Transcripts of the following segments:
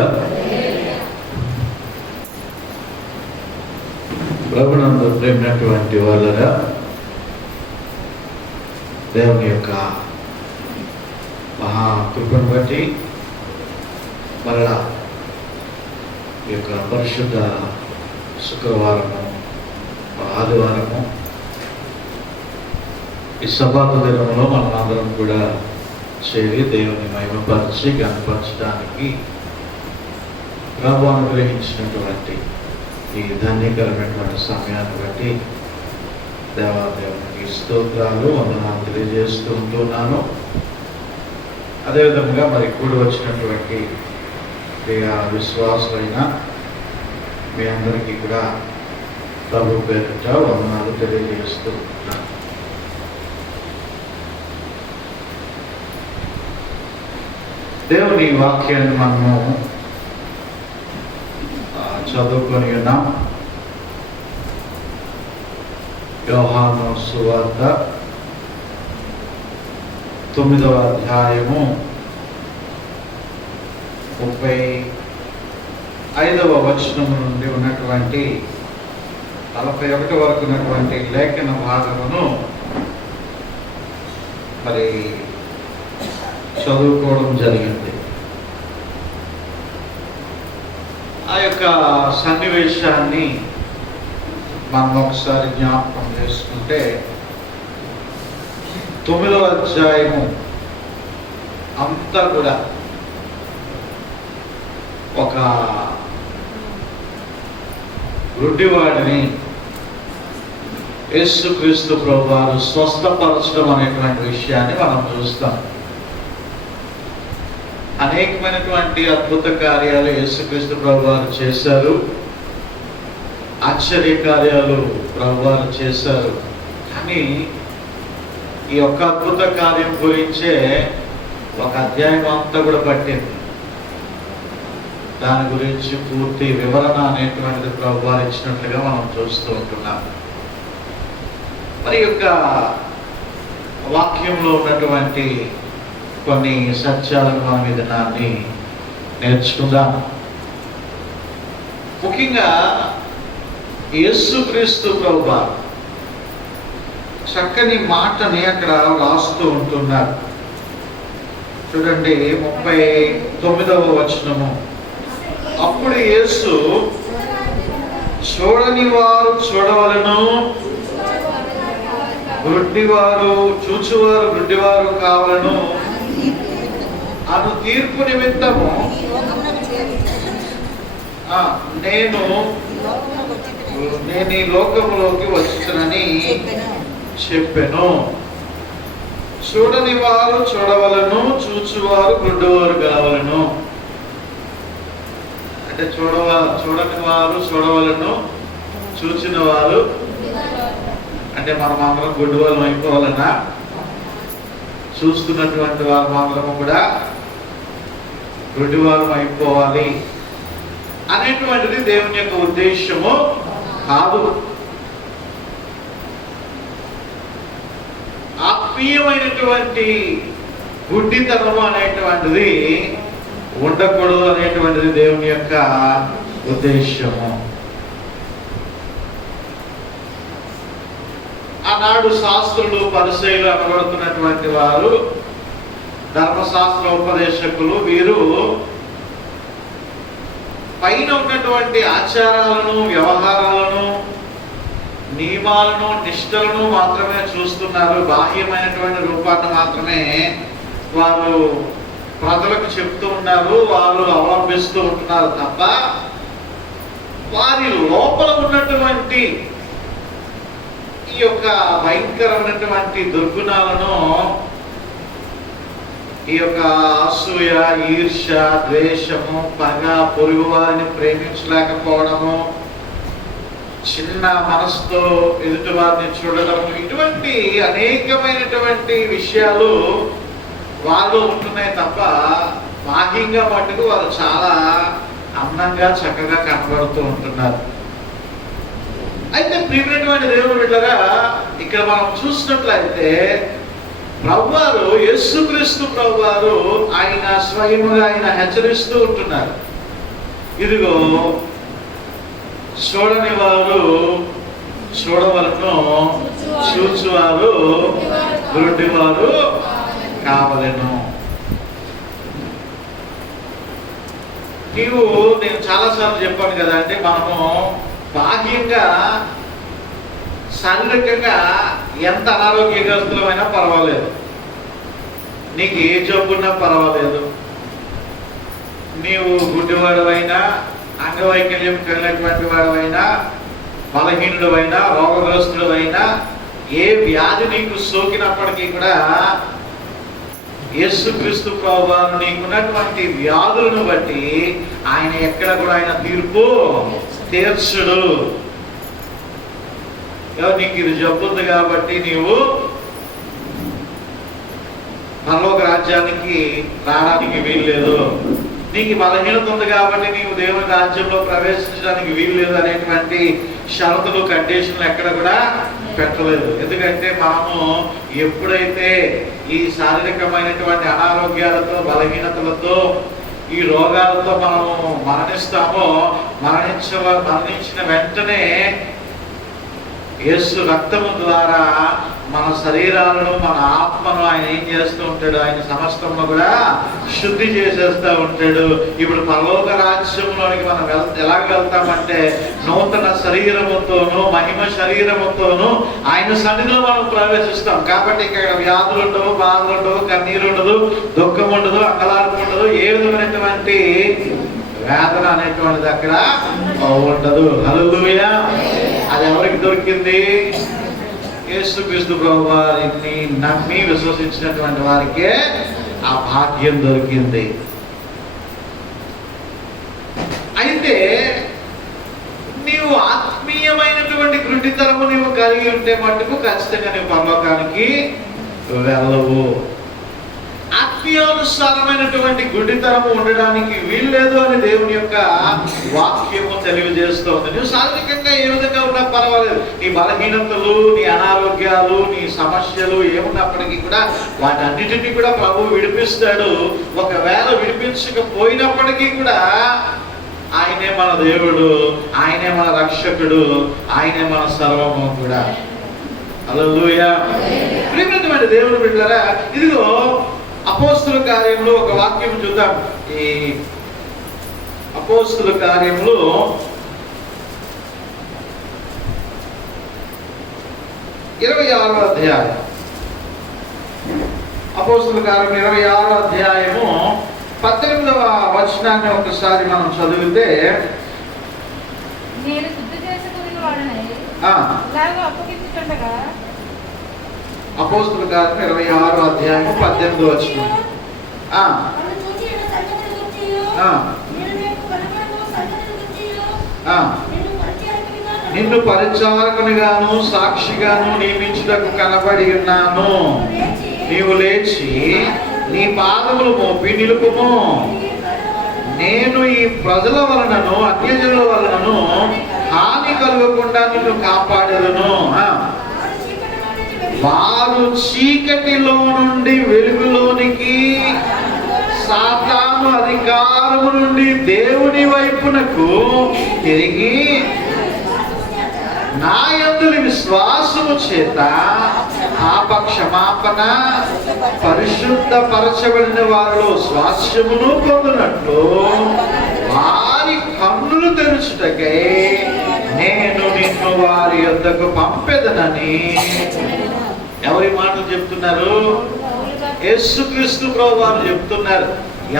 హల్లెలూయా. ప్రభునందు ప్రేమైనటువంటి వాళ్ళరా, దేవుని యొక్క మహాకృపను బట్టి మరలా ఈ యొక్క పరిశుద్ధ శుక్రవారము ఆదివారము ఈ సబాతు దినంలో మనమందరం కూడా చేరి దేవుని మహిమపరిచి గణపరచడానికి ప్రభు అనుగ్రహించినటువంటి ఈ ధన్యకరమైనటువంటి సమయాన్ని బట్టి దేవాదేవునికి స్తోత్రాలు వందనాలు తెలియజేస్తూ ఉంటున్నాను. అదేవిధంగా మరి కూడి వచ్చినటువంటి విశ్వాసులైన మీ అందరికీ కూడా ప్రభు పేరిట వందనాలు తెలియజేస్తూ ఉంటున్నాను. దేవుని వాక్యాన్ని మనము చదువుకొని ఉన్నాం. యోహాను సువార్త 9వ అధ్యాయము 35వ వచనం నుండి ఉన్నటువంటి 41 వరకు ఉన్నటువంటి లేఖన భాగమును మరి చదువుకోవడం జరిగింది. ఆ యొక్క సన్నివేశాన్ని మనం ఒకసారి జ్ఞాపకం చేసుకుంటే 9వ అధ్యాయము అంతా కూడా ఒక గుడ్డివాడిని యేసుక్రీస్తు ప్రభువారు స్వస్థపరచడం అనేటువంటి విషయాన్ని మనం చూస్తాం. అనేకమైనటువంటి అద్భుత కార్యాలు యేసుక్రీస్తు ప్రభువారు చేశారు, ఆశ్చర్య కార్యాలు ప్రభువారు చేశారు. కానీ ఈ యొక్క అద్భుత కార్యం గురించే ఒక అధ్యాయం అంతా కూడా పట్టింది. దాని గురించి పూర్తి వివరణ అనేటువంటిది ప్రభువారు ఇచ్చినట్లుగా మనం చూస్తూ ఉంటున్నాం. మరి యొక్క వాక్యంలో ఉన్నటువంటి కొన్ని సత్యాలను మనం ఈ దినాన్ని నేర్చుకుందాం. ముఖ్యంగా యేసుక్రీస్తు ప్రభువారు చక్కని మాటని అక్కడ రాస్తూ ఉంటున్నారు. చూడండి 39వ వచనము. అప్పుడు యేసు, చూడని వారు చూడవలెను, గుడ్డివారు చూచువారు గుడ్డివారు కావాలను అను తీర్పు నిమిత్తము నేను ఈ లోకంలోకి వచ్చునని చెప్పెను. చూడని వారు చూడవలను, చూచువారు గుడ్డివారు కావాలను. అంటే చూడని వారు చూడవలను, చూచిన వారు అంటే మనం అందరం గుడ్డివాళ్ళం అయిపోవాలన్నా, చూస్తున్నటువంటి వారు మాత్రము కూడా గుడ్డివారం అయిపోవాలి అనేటువంటిది దేవుని యొక్క ఉద్దేశము కాదు. ఆత్మీయమైనటువంటి గుడ్డితనము అనేటువంటిది ఉండకూడదు అనేటువంటిది దేవుని యొక్క ఉద్దేశము. ఆనాడు శాస్త్రులు పరిసయ్యులు అనబడుతున్నటువంటి వారు, ధర్మశాస్త్ర ఉపదేశకులు, వీరు పైన ఉన్నటువంటి ఆచారాలను, వ్యవహారాలను, నియమాలను, నిష్టలను మాత్రమే చూస్తున్నారు. బాహ్యమైనటువంటి రూపాన్ని మాత్రమే వారు ప్రజలకు చెప్తూ ఉన్నారు, వాళ్ళు అవలంబిస్తూ ఉంటున్నారు తప్ప వారి లోపల ఉన్నటువంటి ఈ యొక్క భయంకరమైనటువంటి దుర్గుణాలను, ఈ యొక్క అసూయ, ఈర్ష్య, ద్వేషము, పగ, పొరుగు వారిని ప్రేమించలేకపోవడము, చిన్న మనసుతో ఎదుటి వారిని చూడడము, ఇటువంటి అనేకమైనటువంటి విషయాలు వాళ్ళు ఉంటున్నాయి తప్ప బాహ్యంగా మట్టుకు వారు చాలా అందంగా చక్కగా కనబడుతూ ఉంటున్నారు. అయితే ప్రియమైనటువంటి దేవుని బిడ్డలారా, ఇక్కడ మనం చూసినట్లయితే ప్రభువారు, యేసుక్రీస్తు ప్రభువారు ఆయన స్వయముగా ఆయన హెచ్చరిస్తూ ఉంటున్నారు. ఇదిగో చూడని వారు చూడవలను, చూచువారు గురుడివారు కావలెను. నేను చాలాసార్లు చెప్పాను కదా అంటే, మనము బాహ్యంగా శారీరకంగా ఎంత అనారోగ్యగ్రస్తులమైనా పర్వాలేదు, నీకు ఏ జబ్బున్నా పర్వాలేదు, నీవు గుడ్డివాడవైనా, అంగవైకల్యం కలిగినటువంటి వాడవైనా, బలహీనుడవైనా, రోగగ్రస్తుడవైనా, ఏ వ్యాధి నీకు సోకినప్పటికీ కూడా యేసుక్రీస్తు ప్రభువారు నీకున్నటువంటి వ్యాధులను బట్టి ఆయన ఎక్కడ కూడా ఆయన తీర్పు తీర్చుడు. నీకు ఇది జబ్బు ఉంది కాబట్టి నీవు పరలోక రాజ్యానికి రావడానికి వీల్లేదు, నీకు బలహీనత ఉంది కాబట్టి నీవు దేవుని రాజ్యంలో ప్రవేశించడానికి వీల్లేదు అనేటువంటి షరతులు, కండిషన్లు ఎక్కడ కూడా పెట్టలేదు. ఎందుకంటే మనము ఎప్పుడైతే ఈ శారీరకమైనటువంటి అనారోగ్యాలతో, బలహీనతలతో, ఈ రోగాలతో మనము మరణిస్తామో, మరణించిన వెంటనే యేసు రక్తము ద్వారా మన శరీరాలను, మన ఆత్మను ఆయన ఏం చేస్తూ ఉంటాడు? ఆయన సమస్తంలో కూడా శుద్ధి చేసేస్తూ ఉంటాడు. ఇప్పుడు పరలోక రాజ్యంలోనికి మనం ఎలాగ వెళ్తామంటే నూతన శరీరముతోనూ, మహిమ శరీరముతోనూ ఆయన సన్నిధిలో మనం ప్రవేశిస్తాం. కాబట్టి ఇక్కడ వ్యాధులు ఉండవు, బాధలు ఉండవు, కన్నీరు ఉండదు, దుఃఖం ఉండదు, అంగలార్పు ఉండదు, ఏ విధమైనటువంటి వేదన అనేటువంటిది అక్కడ ఉండదు. హల్లెలూయా. అది ఎవరికి దొరికింది? యేసుక్రీస్తు ప్రభువారిని నమ్మి విశ్వసించినటువంటి వారికే ఆ భాగ్యం దొరికింది. అయితే నీవు ఆత్మీయమైనటువంటి గుడ్డితనము నీవు కలిగి ఉంటే మటుకు ఖచ్చితంగా నీవు పరలోకానికి వెళ్ళవు. ఆత్మీయానుసారమైనటువంటి గుడ్డితనము ఉండడానికి వీల్లేదు అని దేవుని యొక్క వాక్యము తెలియజేస్తోంది. నువ్వు శారీరకంగా ఏ విధంగా ఉన్నా పర్వాలేదు, నీ బలహీనతలు, నీ అనారోగ్యాలు, నీ సమస్యలు ఏమున్నప్పటికీ కూడా వాటన్నిటినీ కూడా ప్రభువు విడిపిస్తాడు. ఒకవేళ విడిపించకపోయినప్పటికీ కూడా ఆయనే మన దేవుడు, ఆయనే మన రక్షకుడు, ఆయనే మన సర్వము కూడా. హల్లెలూయా. ప్రియమైనటువంటి దేవుని బిడ్డలారా, ఇదిగో అపోస్తుల కార్యంలో ఒక వాక్యం చూద్దాం. ఈ అపోస్తుల కార్యంలో 26వ అధ్యాయం, అపోస్తుల కార్యం 26వ అధ్యాయము 18వ వచనాన్ని ఒకసారి మనం చదివితే, నేను శుద్ధి చేసుకుని వాడనై ఇలాగ అప్పగించుచుండగా, అపోస్తుల కార్యం 26వ అధ్యాయం 18వ వచనం, నిన్ను పరిచారకునిగాను సాక్షిగాను నియమించుటకు కనబడి ఉన్నాను. నీవు లేచి నీ పాదములు మోపి నిలుపుము. నేను ఈ ప్రజల వలనను అన్యజనుల వలనను హాని కలగకుండా నిన్ను కాపాడెదను. వారు చీకటిలో నుండి వెలుగులోనికి, సాతాను అధికారము నుండి దేవుని వైపునకు తిరిగి నా యందు విశ్వాసము చేత పాప క్షమాపణ, పరిశుద్ధ పరచబడిన వారిలో స్వాస్థ్యమును పొందినట్లు వారి కన్నులు తెరుచుటకై నేను నిన్ను వారి యొద్దకు పంపెదనని. ఎవరి మాటలు చెప్తున్నారు? యేసుక్రీస్తు ప్రభువారు చెప్తున్నారు.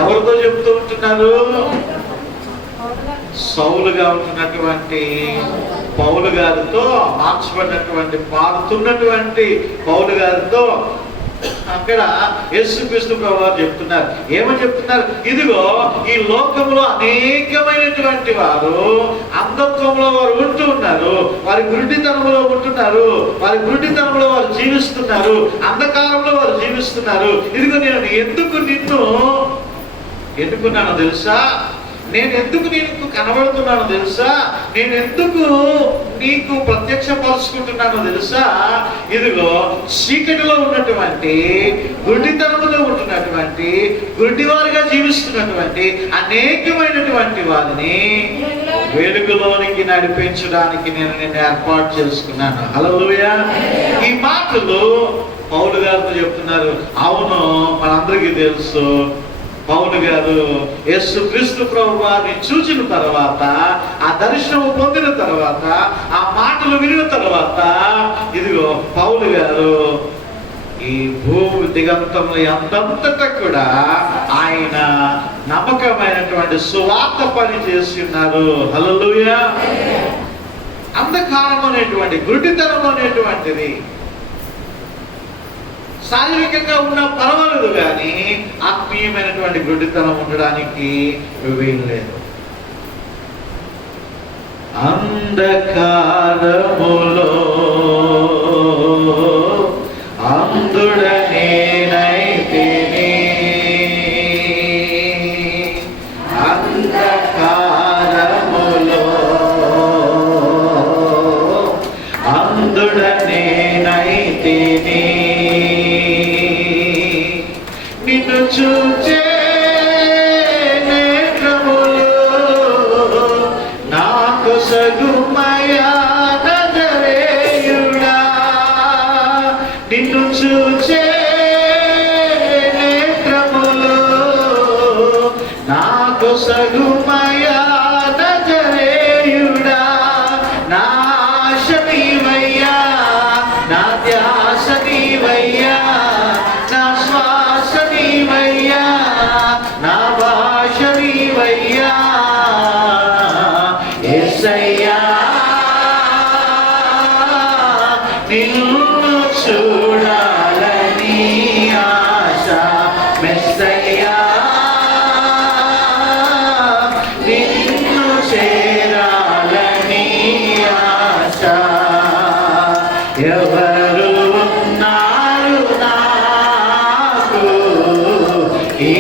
ఎవరితో చెప్తూ ఉంటున్నారు? సౌలుగా ఉంటున్నటువంటి పౌలు గారితో, మార్చబడినటువంటి, మారుతున్నటువంటి పౌలు గారితో అక్కడ యేసుక్రీస్తు ప్రభువారు చెప్తున్నారు. ఏమని చెప్తున్నారు? ఇదిగో ఈ లోకంలో అనేకమైనటువంటి వారు అంధత్వంలో వారు ఉంటూ ఉన్నారు, వారి గుడ్డితనంలో ఉంటున్నారు, వారి గుడ్డితనంలో వారు జీవిస్తున్నారు, అంధకారంలో వారు జీవిస్తున్నారు. ఇదిగో నేను ఎందుకు నిన్ను ఎన్నుకున్నానో తెలుసా? నేను ఎందుకు నీకు కనబడుతున్నానో తెలుసా, నేను ఎందుకు నీకు ప్రత్యక్షపరుచుకుంటున్నానో తెలుసా, ఇదిగో చీకటిలో ఉన్నటువంటి, గుడ్డితనములో ఉంటున్నటువంటి, గుడ్డివారిగా జీవిస్తున్నటువంటి అనేకమైనటువంటి వారిని వెలుగులోనికి నడిపించడానికి నేను నిన్ను ఏర్పాటు చేసుకున్నాను. హల్లెలూయా. ఈ మాటలు పౌలు గారితో చెప్తున్నారు. అవును, మనందరికీ తెలుసు, పౌలు గారు యేసుక్రీస్తు ప్రభు వారిని చూసిన తర్వాత, ఆ దర్శనం పొందిన తర్వాత, ఆ మాటలు వినిన తర్వాత, ఇదిగో పౌలు గారు ఈ భూమి దిగంతంలో ఎంతంతటా కూడా ఆయన నమ్మకమైనటువంటి సువార్త పని చేసి ఉన్నారు. హల్లెలూయా. అంధకారం అనేటువంటి, గుడ్డితనం అనేటువంటిది శారీరకంగా ఉన్న పర్వాలేదు, కానీ ఆత్మీయమైనటువంటి గుడ్డితనం ఉండడానికి వీలు లేదు. అంధకారములో అందుడనేనైతిని, అంధకారములో అందుడనేనైతిని, నిన్ను చూచే నేత్రములు నాకు సగుమయా నజరేయుడా, నిన్ను చూచే నేత్రములు నాకు సగుమయా నజరేయుడా, నా ఆశ నీవయ్యా, నా ధ్యాస నీవయ్యా, నా శ్వాస నీవయ్యా, నా భాష నీవయ్యా, యేసయ్యా. నిన్ను చూడాలని ఆశ మెస్సయ్యా, నిన్ను చేరాలని ఆశ. ఎవరు ఉన్నారు నాకు ఈ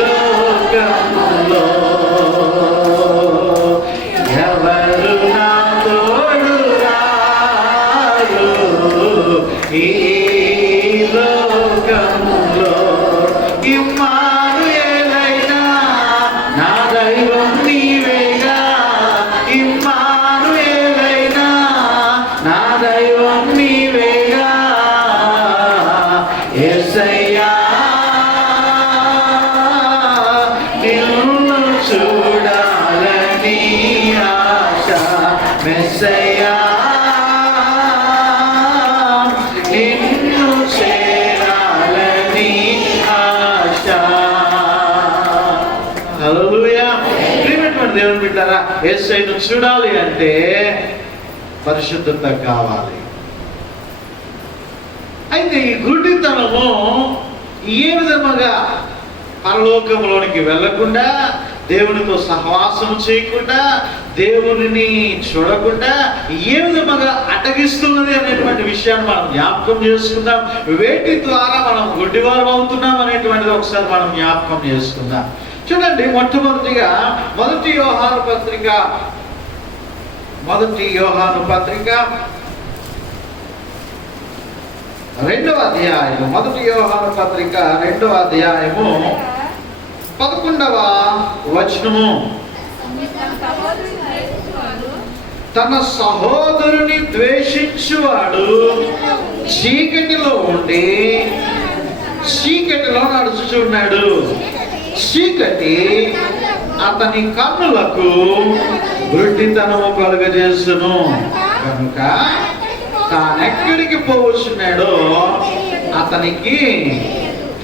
లోకములో, ఎవరు నా తోడు రారు ఈ లోకములో. ఇమ్మానుయేలైనా నా దైవం నీవేగా, ఇమ్మానుయేలైనా నా దైవం నీవేగా, యేసయ్యా. నిన్ను చూడాలని ఆశ మెస్సయ్యా, నిన్ను చేరాలని ఆశ. హల్లెలూయా. ప్రియమైనటువంటి దేవుని బిడ్డలారా, యేసయ్యను చూడాలి అంటే పరిశుద్ధత కావాలి. అయితే ఈ గుడ్డితనము ఏ విధముగా పరలోకములోనికి వెళ్లకుండా, దేవునితో సహవాసం చేయకుండా, దేవునిని చూడకుండా ఏ విధముగా అటగిస్తున్నది అనేటువంటి విషయాన్ని మనం జ్ఞాపకం చేసుకుందాం. వేటి ద్వారా మనం గుడ్డివారం అవుతున్నాం అనేటువంటిది ఒకసారి మనం జ్ఞాపకం చేసుకుందాం. చూడండి, మొట్టమొదటిగా మొదటి యోహాను పత్రిక 2వ అధ్యాయము, మొదటి యోహాను పత్రిక 2వ అధ్యాయము 11వ వచనము. తన సహోదరుని ద్వేషించువాడు చీకటిలో ఉండి చీకటిలో నడుచుచున్నాడు, చీకటి అతని కన్నులకు గుడ్డితనము కలుగజేసును, కనుక తానెక్కడికి పోవచ్చున్నాడో అతనికి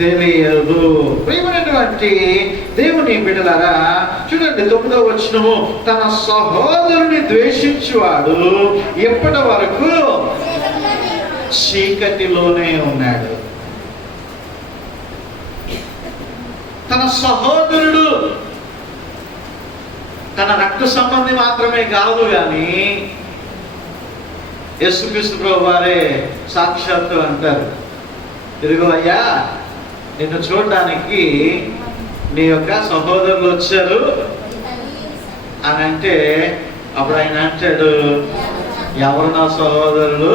తెలియదు. ప్రియమైనటువంటి దేవుని బిడ్డలారా, చూడండి 9వ వచనము. తన సహోదరుని ద్వేషించువాడు ఎప్పటి వరకు చీకటిలోనే ఉన్నాడు. తన సహోదరుడు తన రక్త సంబంధి మాత్రమే కాదు, కానీ యేసుక్రీస్తు ప్రభు వారే సాక్షాత్తు అంటారు, ఇదిగో అయ్యా, నిన్ను చూడడానికి నీ యొక్క సహోదరులు వచ్చారు అని అంటే అప్పుడు ఆయన అంటాడు, ఎవరు నా సహోదరులు?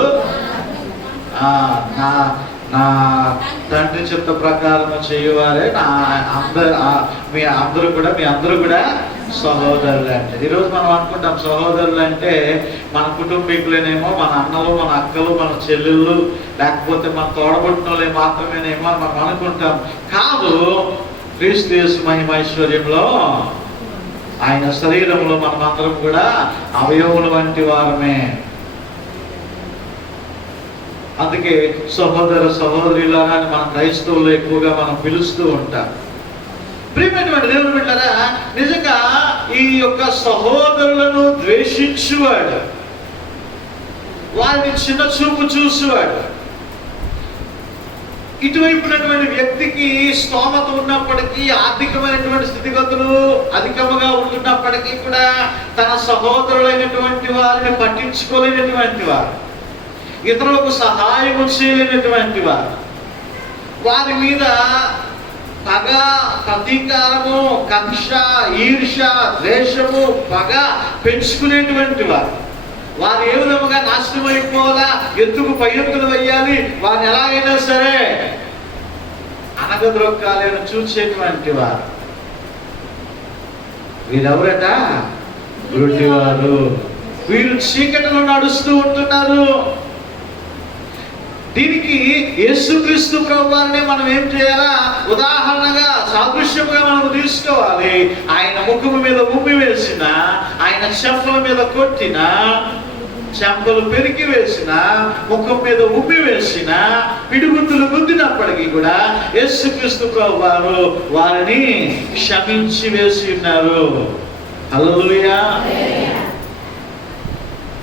నా నా తండ్రి చిత్త ప్రకారం చేయవారే నా మీ అందరూ కూడా సహోదరులు అంటే. ఈరోజు మనం అనుకుంటాం సహోదరులు అంటే మన కుటుంబీకులేనేమో, మన అన్నలు, మన అక్కలు, మన చెల్లెళ్ళు, లేకపోతే మన తోడబుట్టినోళ్ళే మాత్రమేనేమో అని మనం అనుకుంటాం. కాదు, క్రీస్తు యేసు మహిమైశ్వర్యంలో ఆయన శరీరంలో మనమందరం కూడా అవయవుల వంటి వారమే. అందుకే సహోదర సహోదరులారా మన క్రైస్తవులు ఎక్కువగా మనం పిలుస్తూ ఉంటాం. ప్రియమైనటువంటి దేవుని బిడ్డలారా, నిజంగా ఈ యొక్క సహోదరులను ద్వేషించువాడు, వారిని చిన్న చూపు చూసేవాడు, ఇటువైపునటువంటి వ్యక్తికి స్తోమత ఉన్నప్పటికీ, ఆర్థికమైనటువంటి స్థితిగతులు అధికముగా ఉంటున్నప్పటికీ కూడా తన సహోదరులైనటువంటి వారిని పట్టించుకోలేనటువంటి వారు, ఇతరులకు సహాయం చేయలేనటువంటి వారు, వారి మీద పగ, ప్రతీకారము, కక్ష, ఈర్ష, ద్వేషము, పగ పెంచుకునేటువంటి వారు, వారు ఏ విధముగా నాశనం అయిపోవాలా, ఎత్తుకు పై ఎత్తులు వేయాలి, వారిని ఎలాగైనా సరే అనగద్రొక్కాలని చూసేటువంటి వారు. వీరెవరట? గుడ్డివారు. వీరు చీకటిలో నడుస్తూ ఉంటున్నారు. దీనికి యేసుక్రీస్తు ప్రభువారిని మనం ఏం చేయాలా? ఉదాహరణగా, సాదృశ్యంగా మనం తీసుకోవాలి. ఆయన ముఖము మీద ఉమ్మి వేసిన, ఆయన చెంపల మీద కొట్టిన, చెంపలు పెరికి వేసిన, ముఖం మీద ఉమ్మి వేసిన, పిడిగుద్దులు గుద్దినప్పటికీ కూడా యేసుక్రీస్తు ప్రభువారు వారిని క్షమించి వేసి ఉన్నారు. హల్లెలూయా.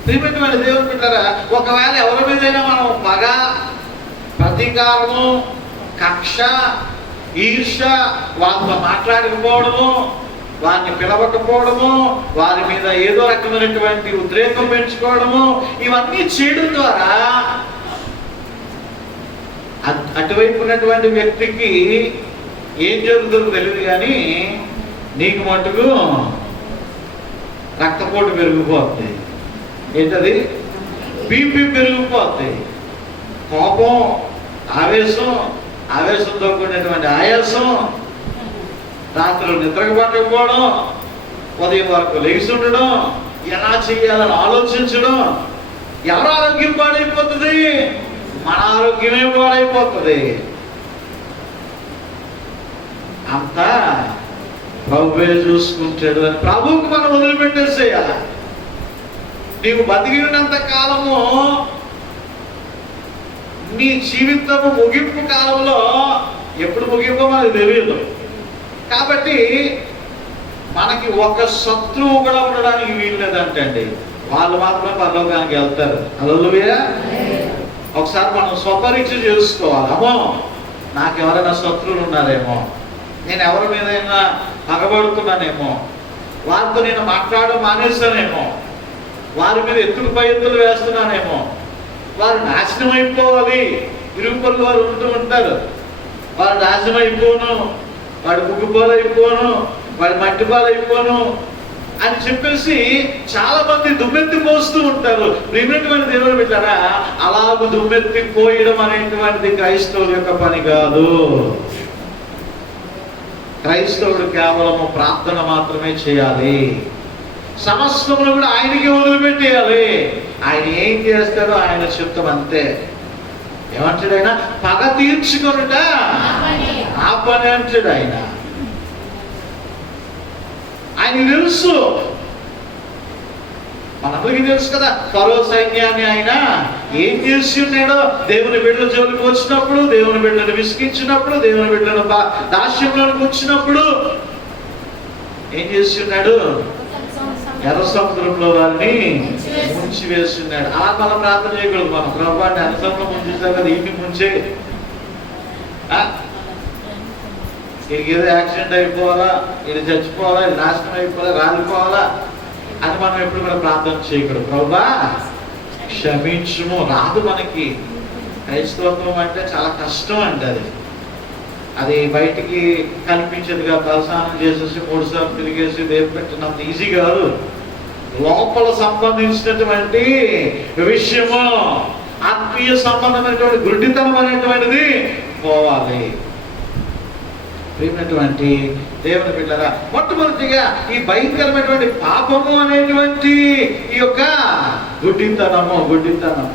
ప్రియమైన దేవుని బిడ్డలారా, ఒకవేళ ఎవరి మీదైనా మనం పగ, ప్రతీకారము, కక్ష, ఈర్ష, వారితో మాట్లాడకపోవడము, వారిని పిలవకపోవడము, వారి మీద ఏదో రకమైనటువంటి ఉద్రేకం పెంచుకోవడము, ఇవన్నీ చేయడం ద్వారా అటువైపు ఉన్నటువంటి వ్యక్తికి ఏం జరుగుతుందో తెలియదు, కానీ నీకు మటుకు రక్తపోటు పెరిగిపోతుంది. ఏంటది? బీపీ పెరిగిపోద్ది. కోపం, ఆవేశంతో కూడినటువంటి ఆయాసం, రాత్రులు నిద్రకు పట్టకపోవడం, ఉదయం వరకు లేచి ఉండడం, ఎలా చేయాలని ఆలోచించడం. ఎవరు ఆరోగ్యం పాడైపోతుంది? మన ఆరోగ్యమే పాడైపోతుంది. అంతా ప్రభువే చూసుకుంటాడు అని ప్రభువుకు మనం వదిలిపెట్టేసేయాలి. నీవు బతికి ఉన్నంత కాలము, నీ జీవితము ముగింపు కాలంలో ఎప్పుడు ముగింపో మనకు తెలియదు. కాబట్టి మనకి ఒక శత్రువు కూడా ఉండడానికి వీలు లేదంటండి. వాళ్ళు మాత్రమే పరలోకానికి వెళ్తారు. హల్లెలూయా. ఒకసారి మనం స్వపరీక్ష చేసుకోవాలి. అమ్మో, నాకు ఎవరైనా శత్రువులు ఉన్నారేమో, నేను ఎవరి మీదైనా పగబడుతున్నానేమో, వారితో నేను మాట్లాడడం మానేస్తానేమో, వారి మీద ఎత్తులు పై ఎత్తులు వేస్తున్నానేమో, వారు నాశనం అయిపోవాలి. ఇరుపల్లి వారు ఉంటూ ఉంటారు. వారు నాశనం అయిపోను, వాడు ముగ్గుపాలు అయిపోను, వాడు మట్టిపాలు అయిపోను అని చెప్పేసి చాలా మంది దుమ్మెత్తి పోస్తూ ఉంటారు. ప్రియమైనటువంటి దేవుని బిడ్డలారా, అలాగ దుమ్మెత్తి పోయడం అనేటువంటిది క్రైస్తవుల యొక్క పని కాదు. క్రైస్తవుడు కేవలము ప్రార్థన మాత్రమే చేయాలి. సమస్తమును కూడా ఆయనకి వదిలిపెట్టేయాలి. ఆయన ఏం చేస్తాడో ఆయన చిత్తం అంతే. ఏమంటాడు ఆయన? పగ తీర్చుకొనుట ఆ పని అంటాడు ఆయన. ఆయనకి తెలుసు, మనందరికీ తెలుసు కదా, ఫరో సైన్యాన్ని ఆయన ఏం చేసి ఉన్నాడో. దేవుని బిడ్డల జోలికి వచ్చినప్పుడు, దేవుని బిడ్డలను విసిగించినప్పుడు, దేవుని బిడ్డలను దాస్యంలోకి వచ్చినప్పుడు ఏం చేసి ఉన్నాడు? ఎర్ర సముద్రంలో వారిని ముంచి వేస్తున్నాడు. అలా మనం ప్రార్థన చేయకూడదు. మనం ప్రభువాన్ని ఎర్ర సముద్రం ముంచేసాం కదా, ఇంటికి ముంచే, ఇది ఏదో యాక్సిడెంట్ అయిపోవాలా, ఇది చచ్చిపోవాలా, ఇది నాశనం అయిపోవాలా, రాలిపోవాలా అని మనం ఎప్పుడు కూడా ప్రార్థన చేయకూడదు. ప్రభువా క్షమించుము. రాదు మనకి. క్రైస్తవత్వం అంటే చాలా కష్టం అంటే అది. అది బయటికి కనిపించేదిగా తలస్నానం చేసేసి 3 సార్లు తిరిగేసి దేవుడు పెట్టినంత ఈజీ కాదు. లోపల సంబంధించినటువంటి విషయము, ఆత్మీయ సంబంధమైనటువంటి గుడ్డితనం అనేటువంటిది పోవాలి. ప్రియమైనటువంటి దేవుని బిడ్డలారా, మొట్టమొదటిగా ఈ భయంకరమైనటువంటి పాపము అనేటువంటి ఈ యొక్క గుడ్డితనం.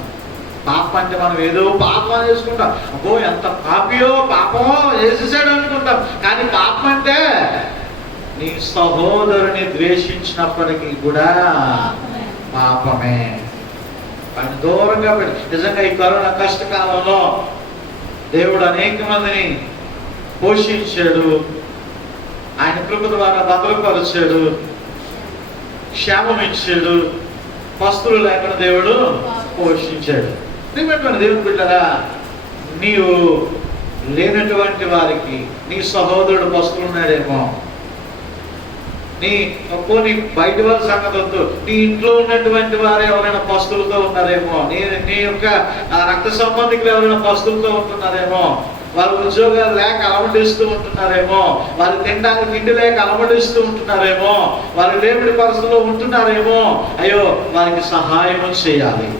పాపం అంటే మనం ఏదో పాపం చేసుకుంటాం, అబ్బో ఎంత పాపియో పాపమో చేసేసాడు అనుకుంటాం. కానీ పాపం అంటే నీ సహోదరుని ద్వేషించినప్పటికీ కూడా పాపమే. వాడిని దూరంగా పెట్టి, నిజంగా ఈ కరోనా కష్టకాలంలో దేవుడు అనేక మందిని పోషించాడు, ఆయన కృప ద్వారా భద్రపరిచాడు, క్షేమం ఇచ్చాడు, పస్తులు లేకుండా దేవుడు పోషించాడు. ప్రియమైనటువంటి దేవుని బిడ్డలారా, నీవు లేనటువంటి వారికి నీ సహోదరుడు పస్తులు ఉన్నాడేమో, నీ బయట వారి సంగతి వద్దు, నీ ఇంట్లో ఉన్నటువంటి వారు ఎవరైనా పస్తులతో ఉన్నారేమో, నీ యొక్క రక్త సంబంధికులు ఎవరైనా పస్తులతో ఉంటున్నారేమో, వారు ఉద్యోగాలు లేక అలమటిస్తూ ఉంటున్నారేమో, వారు తినడానికి తిండి లేక అలమటిస్తూ ఉంటున్నారేమో, వారు లేబడి పరిస్థితుల్లో ఉంటున్నారేమో. అయ్యో, వారికి సహాయం చేయాలి,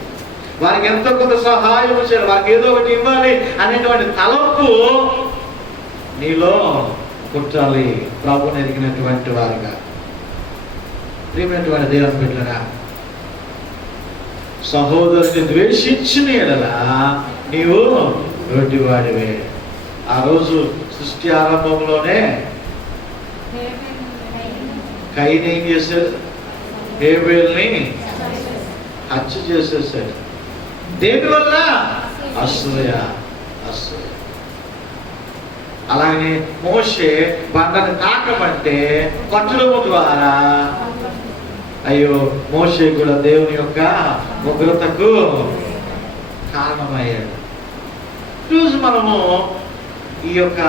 వారికి ఎంతో కొంత సహాయం చేయాలి, వారికి ఏదో ఒకటి ఇవ్వాలి అనేటువంటి తలంపు నీలో పుట్టాలి, ప్రభువుని ఎరిగినటువంటి వారిగా. ప్రియమైనటువంటి దేవుని బిడ్డలారా, సహోదరుని ద్వేషించిన ఎడల నీవు రొడ్డివాడివే. ఆ రోజు సృష్టి ఆరంభంలోనే కయీను ఏం చేశాడు? హేబేల్ని హత్య చేసేసాడు. దేనివల్ల? అసూయ. అలాగే మోషే బండను తాకమంటే కొట్టడం ద్వారా అయ్యో మోషే కూడా దేవుని యొక్క ఉగ్రతకు కారణమయ్యాడు. ఈరోజు మనము ఈ యొక్క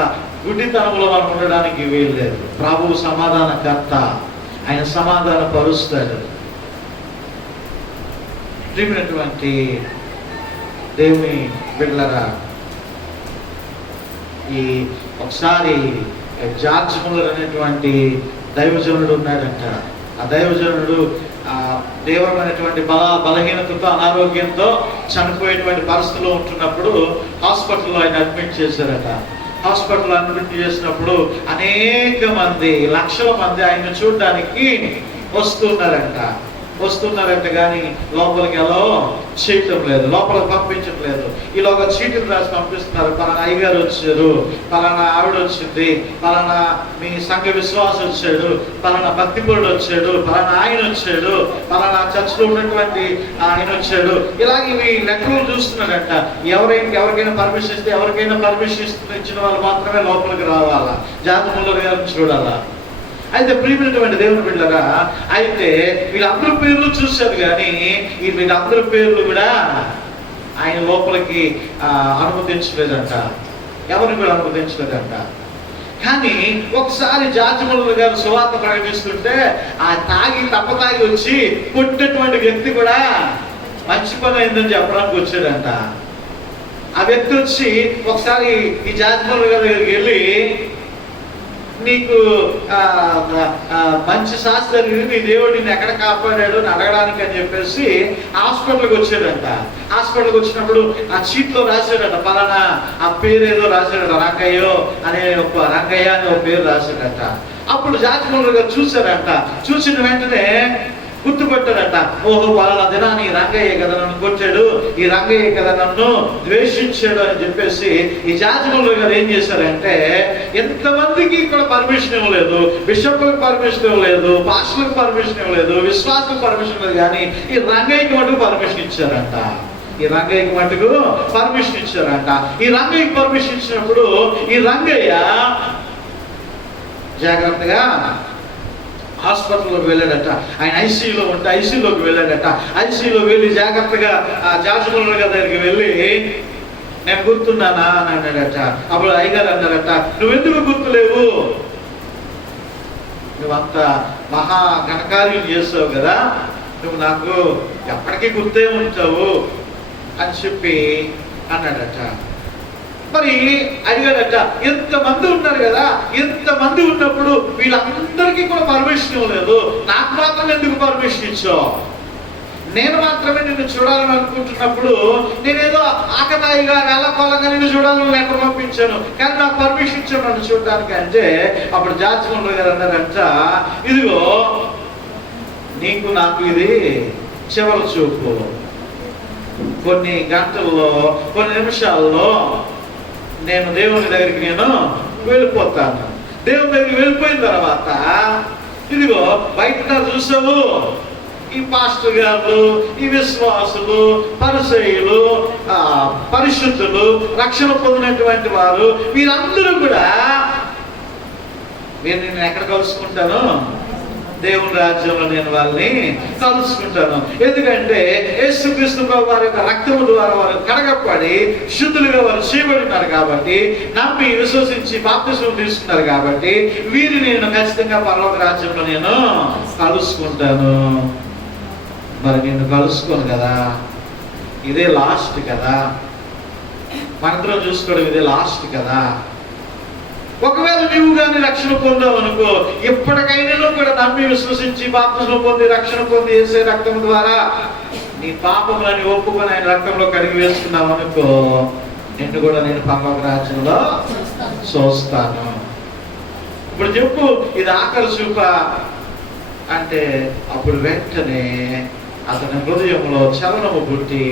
గుడ్డితనంలో మనం ఉండడానికి వీలు లేదు. ప్రభువు సమాధానకర్త, ఆయన సమాధాన పరుస్తాడు. ప్రియమైనటువంటి దేవుని బిడ్డలారా, ఈ ఒకసారి జార్జ్ ముల్లర్ అనేటువంటి దైవజనుడు ఉన్నాడంట. ఆ దైవజనుడు తీవ్రమైనటువంటి బలహీనతతో అనారోగ్యంతో చనిపోయేటువంటి పరిస్థితిలో ఉంటున్నప్పుడు హాస్పిటల్లో ఆయన అడ్మిట్ చేశారట. హాస్పిటల్లో అడ్మిట్ చేసినప్పుడు అనేక మంది, లక్షల మంది ఆయన చూడడానికి వస్తున్నారంట కానీ లోపలికి ఎలా చేయటం లేదు, లోపలికి పంపించట్లేదు. ఈలోగా చీటీలు రాసి పంపిస్తున్నారు. పలానా అయ్యగారు వచ్చారు, పలానా ఆవిడ వచ్చింది, పలానా మీ సంఘ విశ్వాసం వచ్చాడు, పలానా భక్తిపరుడు వచ్చాడు, పలానా ఆయన వచ్చాడు, పలానా చర్చిలో ఉన్నటువంటి ఆయన వచ్చాడు. ఇలాగ ఇవి లెక్కలు చూస్తున్నాడంట. ఎవరికైనా పర్మిషన్ ఇస్తే, ఎవరికైనా పర్మిషన్ ఇచ్చిన వాళ్ళు మాత్రమే లోపలికి రావాలా, జార్జ్ ముల్లర్ గారిని చూడాలా. అయితే ప్రియమైనటువంటి దేవుని బిడ్డలారా, అయితే వీళ్ళందరి పేర్లు చూశారు కానీ వీళ్ళందరి పేర్లు కూడా ఆయన లోపలికి అనుమతించలేదంట, ఎవరిని కూడా అనుమతించలేదంట. కానీ ఒకసారి జార్జ్ ముల్లర్ గారు సువార్త ప్రకటిస్తుంటే ఆ తప్పతాగి వచ్చి కొట్టినటువంటి వ్యక్తి కూడా మంచి పని అయిందని చెప్పడానికి వచ్చాడంట. ఆ వ్యక్తి వచ్చి ఒకసారి ఈ జార్జ్ ముల్లర్ గారి దగ్గరికి వెళ్ళి, నీకు మంచి శాస్త్రం, నీ దేవుడు నిన్ను ఎక్కడ కాపాడాడు అని అడగడానికి అని చెప్పేసి హాస్పిటల్కి వచ్చాడంట. హాస్పిటల్కి వచ్చినప్పుడు ఆ చీట్లో రాశాడట, పలానా ఆ పేరు ఏదో రాశాడట, రంగయ్య అనే ఒక పేరు రాశాడట. అప్పుడు జార్జ్ ముల్లర్ గారు చూశారంట. చూసిన వెంటనే గుర్తుపెట్టారట, ఓహో పలానా దినాన్ని ఈ రంగయ్య కదా నన్ను కొట్టాడు, ఈ రంగయ్య కదా నన్ను ద్వేషించాడు అని చెప్పేసి ఈ జార్జ్ ముల్లర్ గారు ఏం చేశారంటే, ఎంతమందికి ఇక్కడ పర్మిషన్ ఇవ్వలేదు, బిషప్లకు పర్మిషన్ ఇవ్వలేదు, పాస్టర్లకు పర్మిషన్ ఇవ్వలేదు, విశ్వాసులకు పర్మిషన్ ఇవ్వలేదు, కానీ ఈ రంగయ్యకి మటుకు పర్మిషన్ ఇచ్చారంట. ఈ రంగయ్యకి మటుకు పర్మిషన్ ఇచ్చారంట. ఈ రంగయ్యకి పర్మిషన్ ఇచ్చినప్పుడు ఈ రంగయ్య జాగ్రత్తగా హాస్పిటల్లోకి వెళ్ళాడట. ఆయన ఐసీయూలో ఉంటే ఐసీయూలోకి వెళ్ళాడట. ఐసీయూలో వెళ్ళి జాగ్రత్తగా ఆ జార్జ్ ముల్లర్ గారి దగ్గరికి వెళ్ళి, నేను గుర్తున్నానా అని అన్నాడట. అప్పుడు అయ్యగారు అన్నారట, నువ్వెందుకు గుర్తులేవు, నువ్వంత మహా ఘనకార్యం చేస్తావు కదా, నువ్వు నాకు ఎప్పటికీ గుర్తే ఉంటావు అని చెప్పి అన్నాడట. మరి అడిగాడట, ఎంతమంది ఉన్నారు కదా, ఎంతమంది ఉన్నప్పుడు వీళ్ళందరికీ కూడా పర్మిషన్ ఇవ్వలేదు, నాకు మాత్రం ఎందుకు పర్మిషన్ ఇచ్చావు? నేను మాత్రమే నిన్ను చూడాలని అనుకుంటున్నప్పుడు నేనేదో ఆకతాయిగా వేళకోళంగా నిన్ను చూడాలని లెటర్ పంపించాను, కానీ నాకు పర్మిషన్ ఇచ్చాను నన్ను చూడడానికి అంటే అప్పుడు జార్జ్ ముల్లర్ గారు అన్నారంట, ఇదిగో నీకు నాకు ఇది చివరి చూపు, కొన్ని గంటల్లో కొన్ని నిమిషాల్లో నేను దేవుని దగ్గరికి నేను వెళ్ళిపోతాను. దేవుని దగ్గరికి వెళ్ళిపోయిన తర్వాత ఇదిగో బయట చూసావు ఈ పాస్టర్ గారు, ఈ విశ్వాసులు, పరిసయ్యులు, పరిశుద్ధులు, రక్షణ పొందినటువంటి వారు, వీరందరూ కూడా నేను ఎక్కడ కలుసుకుంటాను? దేవుని రాజ్యంలో నేను వాళ్ళని కలుసుకుంటాను. ఎందుకంటే యేసుక్రీస్తు ప్రభు వారి యొక్క రక్తము ద్వారా వారు కడగబడి శుద్ధులుగా వారు చేయబడినారు కాబట్టి, నమ్మి విశ్వసించి బాప్తిస్మం తీసుకున్నారు కాబట్టి వీరిని నేను ఖచ్చితంగా పరలోక రాజ్యంలో నేను కలుసుకుంటాను. మరి నిన్ను కలుసుకోను కదా, ఇదే లాస్ట్ కదా, మనందరం చూసుకోవడం ఇదే లాస్ట్ కదా. ఒకవేళ నీవు కానీ రక్షణ పొందావు అనుకో, ఎప్పటికైనా కూడా నమ్మి విశ్వసించి బాప్తిస్మం పొంది రక్షణ పొంది యేసే రక్తం ద్వారా నీ పాపములని ఒప్పుకొని ఆయన రక్తంలో కడిగి వేసుకున్నావు అనుకో, నిన్ను కూడా నేను పరలోక రాజ్యంలో చూస్తాను. ఇప్పుడు చెప్పు, ఇది ఆఖరి చూప అంటే అప్పుడు వెంటనే అతని హృదయంలో చలనము పుట్టి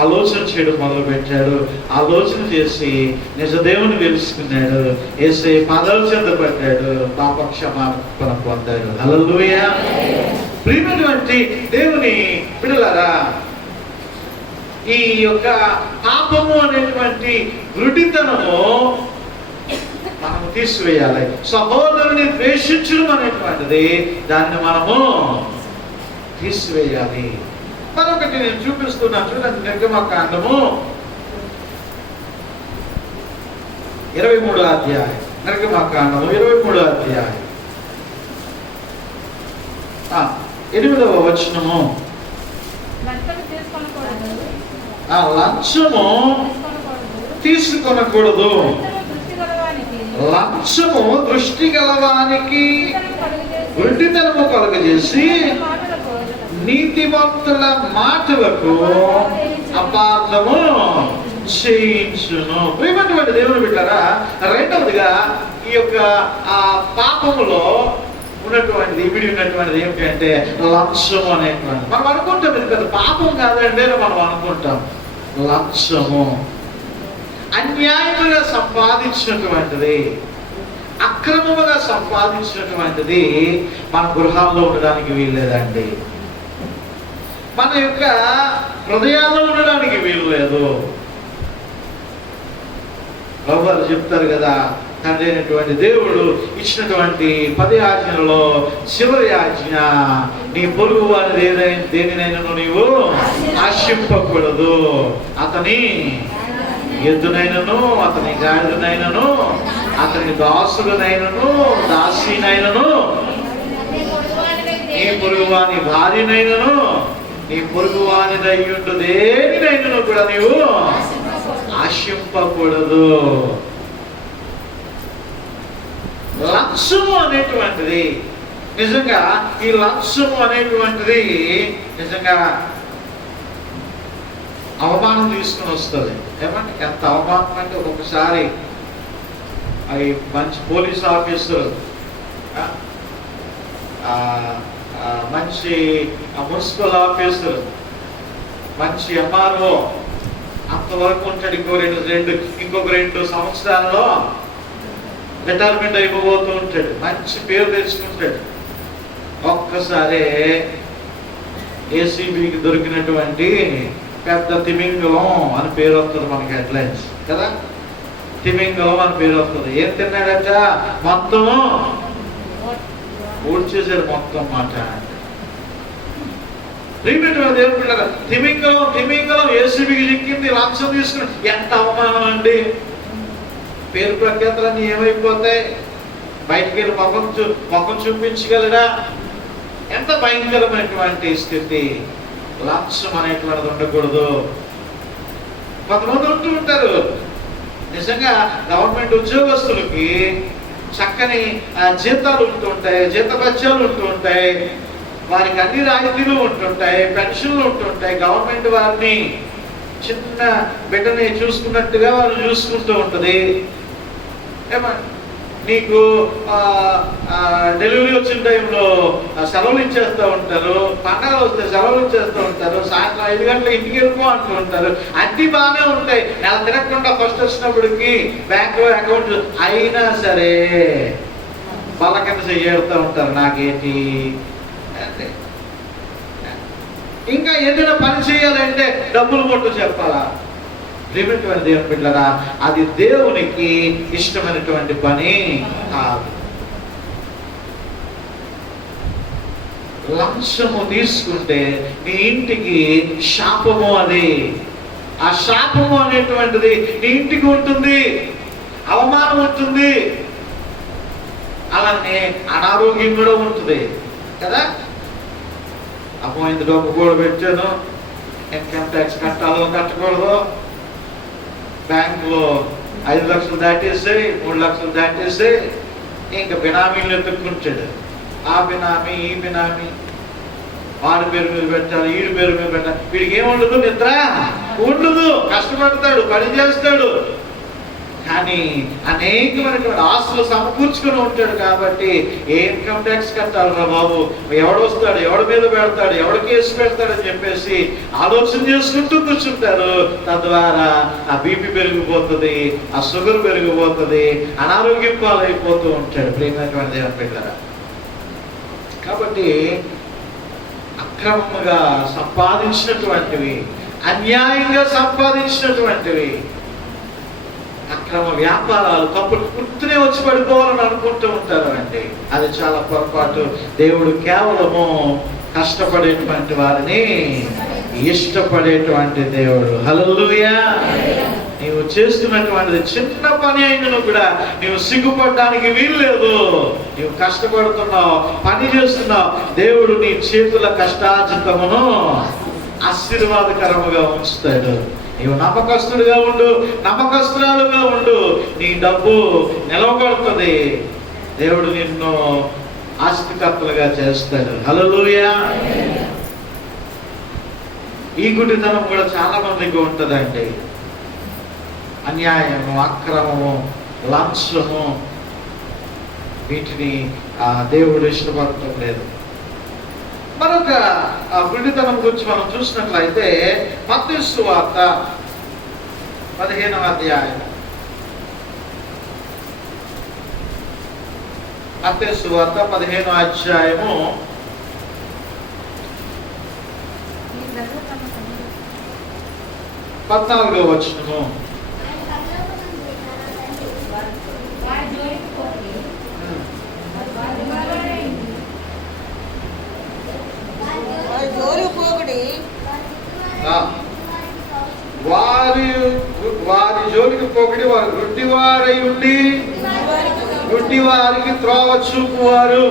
ఆలోచన చేయడం మొదలు పెట్టాడు. ఆలోచన చేసి నిజ దేవుని తెలుసుకున్నాడు, యేసే పాదాల చెంత పడ్డాడు, పాప క్షమాపణ పొందాడు. హల్లెలూయా. ప్రియమైనటువంటి దేవుని బిడ్డలారా, ఈ యొక్క పాపము అనేటువంటి వృడితనము మనము తీసివేయాలి. సహోదరుని ద్వేషించడం అనేటువంటిది దాన్ని మనము తీసివేయాలి. మరొకటి నేను చూపిస్తున్నాను చూడండి, నిర్గమకాండము 23వ అధ్యాయం. నిర్గమకాండము 23వ అధ్యాయం 8వ వచనము. లంచము తీసుకొనకూడదు, లంచము దృష్టి గలవానికి వృద్ధితనము కలుగజేసి నీతిమంతుల మాటలకు అపార్థము చేయించును. ప్రియమైనటువంటి దేవుని బిడ్డలారా, రెండవదిగా ఈ యొక్క పాపములో ఉన్నటువంటిది ఇమిడి ఉన్నటువంటిది ఏమిటంటే లంచము అనేటువంటి. మనం అనుకుంటాం ఇది పెద్ద పాపం కాదండి అని మనం అనుకుంటాం. లంచము అన్యాయముగా సంపాదించినటువంటిది, అక్రమముగా సంపాదించినటువంటిది మన గృహాల్లో ఉండడానికి వీల్లేదండి, మన యొక్క హృదయాల్లో ఉండడానికి వీలు లేదు. ప్రభువారు చెప్తారు కదా, తండ్రి అయినటువంటి దేవుడు ఇచ్చినటువంటి 10 ఆజ్ఞలలో చివరి ఆజ్ఞ, నీ పొరుగు వారి దేనినైనా నీవు ఆశింపకూడదు. అతని ఎద్దునైనను, అతని గాడిదనైనను, అతని దాసుడునైనను దాసీనైనను, నీ పొరుగువాని భార్యనైనను, నీ పొరుగువాని దయ్యుండు దేనినైనను కూడా నీవు ఆశింపకూడదు. లంచము అనేటువంటిది నిజంగా, ఈ లంచము అనేటువంటిది నిజంగా అవమానం తీసుకుని వస్తుంది. ఏమంటే ఎంత అవమానం అంటే, ఒక్కొక్కసారి అవి మంచి పోలీస్ ఆఫీసర్, మంచి మున్సిపల్ ఆఫీసర్, మంచి ఎంఆర్ఓ అంతవరకు ఉంటాడు. ఇంకొక 2 సంవత్సరాల్లో రిటైర్మెంట్ అయిపోతూ ఉంటాడు, మంచి పేరు తెచ్చుకుంటాడు. ఒక్కసారి ఏసీబీకి దొరికినటువంటి పెద్ద తిమింగలం అని పేరు వస్తుంది మనకి, హెడ్లైన్స్ కదా, తిమింగలం అని పేరు వస్తుంది. ఏం తిన్నాడట? మొత్తం ఊడ్చేసాడు మొత్తం మాట. దేవుడు తిమింగలం ఏసీబీకి చిక్కింది, లంచం తీసుకుని. ఎంత అవమానం అండి! పేరు ప్రఖ్యాతలన్నీ ఏమైపోతాయి? బయటికి వెళ్ళి ముఖం చూపించగలరా? ఎంత భయంకరమైనటువంటి స్థితి! లంచం అనేటువంటిది ఉండకూడదు. కొంతమంది ఉంటూ ఉంటారు, నిజంగా గవర్నమెంట్ ఉద్యోగస్తులకి చక్కని జీతాలు ఉంటుంటాయి, జీతభత్యాలు ఉంటుంటాయి, వారికి అన్ని రాయితీలు ఉంటుంటాయి, పెన్షన్లు ఉంటుంటాయి. గవర్నమెంట్ వారిని చిన్న బిడ్డని చూసుకున్నట్టుగా వారు చూసుకుంటూ ఉంటుంది. నీకు డెలివరీ వచ్చిన టైంలో సెలవులు ఇచ్చేస్తూ ఉంటారు, పండగలు వస్తే సెలవులు ఇచ్చేస్తూ ఉంటారు, సాయంత్రం 5 గంటలకు ఇంటికి వెళ్ళిపో అంటూ ఉంటారు. అన్నీ బాగానే ఉంటాయి. నెల తిరగకుండా ఫస్ట్ వచ్చినప్పటికి బ్యాంకులో అకౌంట్ అయినా సరే వాళ్ళ కింద చెయ్యేడుతూ ఉంటారు. నాకేంటి అంటే ఇంకా ఏదైనా పని చేయాలంటే డబ్బులు కొట్టు చెప్పాలా? ప్రియమైనటువంటి దేవుని బిడ్డలారా, అది దేవునికి ఇష్టమైనటువంటి పని కాదు. లంచము తీసుకుంటే నీ ఇంటికి శాపము. అది ఆ శాపము అనేటువంటిది నీ ఇంటికి ఉంటుంది, అవమానం ఉంటుంది, అలానే అనారోగ్యం కూడా ఉంటుంది కదా. అపోయింది డబ్బు కూడా పెట్టాను, ఇన్కమ్ ట్యాక్స్ కట్టాలో కట్టకూడదు, బ్యాంకులో 5 లక్షలు దాటేసి 3 లక్షలు దాటేసి ఇంకా బినామీలు ఎత్తుక్కుంటాడు. ఆ బినామీ ఈ బినామీ, వాడి పేరు మీద పెట్టాలి, వీడి పేరు మీద పెట్టాలి. వీడికి ఏముండదు, నిద్ర ఉండదు, కష్టపడతాడు, పని చేస్తాడు, కానీ అనేకమైనటువంటి ఆస్తులు సమకూర్చుకుని ఉంటాడు. కాబట్టి ఏ ఇన్కమ్ ట్యాక్స్ కట్టాలరా బాబు, ఎవడు వస్తాడు, ఎవడి మీద పెడతాడు, ఎవడు కేసు పెడతాడని చెప్పేసి ఆలోచన చేసుకుంటూ కూర్చుంటారు. తద్వారా ఆ బీపీ పెరిగిపోతుంది, ఆ షుగర్ పెరిగిపోతుంది, అనారోగ్యం పాలైపోతూ ఉంటాడు. ప్రియమైనటువంటి దేవుని బిడ్డలారా, కాబట్టి అక్రమంగా సంపాదించినటువంటివి, అన్యాయంగా సంపాదించినటువంటివి, అక్రమ వ్యాపారాలు, తప్పుడు గుర్తునే వచ్చి పడిపోవాలని అనుకుంటూ ఉంటారు అండి. అది చాలా పొరపాటు. దేవుడు కేవలము కష్టపడేటువంటి వారిని ఇష్టపడేటువంటి దేవుడు. హల్లెలూయా. నీవు చేస్తున్నటువంటిది చిన్న పని అయినను కూడా నీవు సిగ్గుపడడానికి వీల్లేదు. నీవు కష్టపడుతున్నావు, పని చేస్తున్నావు, దేవుడు నీ చేతుల కష్టార్జితమును ఆశీర్వాదకరముగా ఉంచుతాడు. నీవు నమ్మకస్తుడిగా ఉండు, నమ్మకస్తురాలుగా ఉండు, నీ డబ్బు నిలవబడుతుంది, దేవుడు నిన్ను ఆస్తికర్తలుగా చేస్తాడు. హల్లెలూయా. ఈ గుడ్డితనం కూడా చాలా మందికి ఉంటుందండి. అన్యాయము, అక్రమము, లంచము, వీటిని దేవుడు ఇష్టపడటం లేదు. మరొక గుడ్డితనం గురించి మనం చూసినట్లయితే మత్తయి సువార్త 15వ అధ్యాయం, మత్తయి సువార్త 15వ అధ్యాయము 14వ వచనము. వారి జోలికి పోకడి, వారు గుడ్డివారై ఉండి గుడ్డివారికి త్రోవ చూపువారు.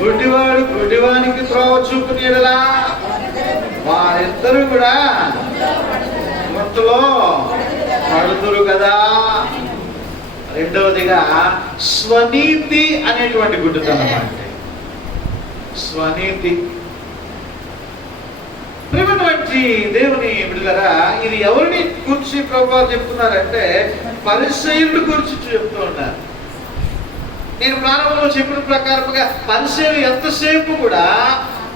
గుడ్డివాడు గుడ్డివానికి త్రోవ చూపునేలా వారిద్దరూ కూడా గుంటలో పడుతురు కదా. రెండవదిగా స్వనీతి అనేటువంటి గుడ్డితనం అంటే స్వనీతి. ప్రియమైనటువంటి దేవుని బిడ్డలారా, ఇది ఎవరిని గురించి ప్రభువారు చెప్తున్నారంటే పరిసయ్యుల గురించి చెప్తూ ఉన్నారు. నేను ప్రారంభంలో చెప్పిన ప్రకారంగా పరిసయ్యులు ఎంతసేపు కూడా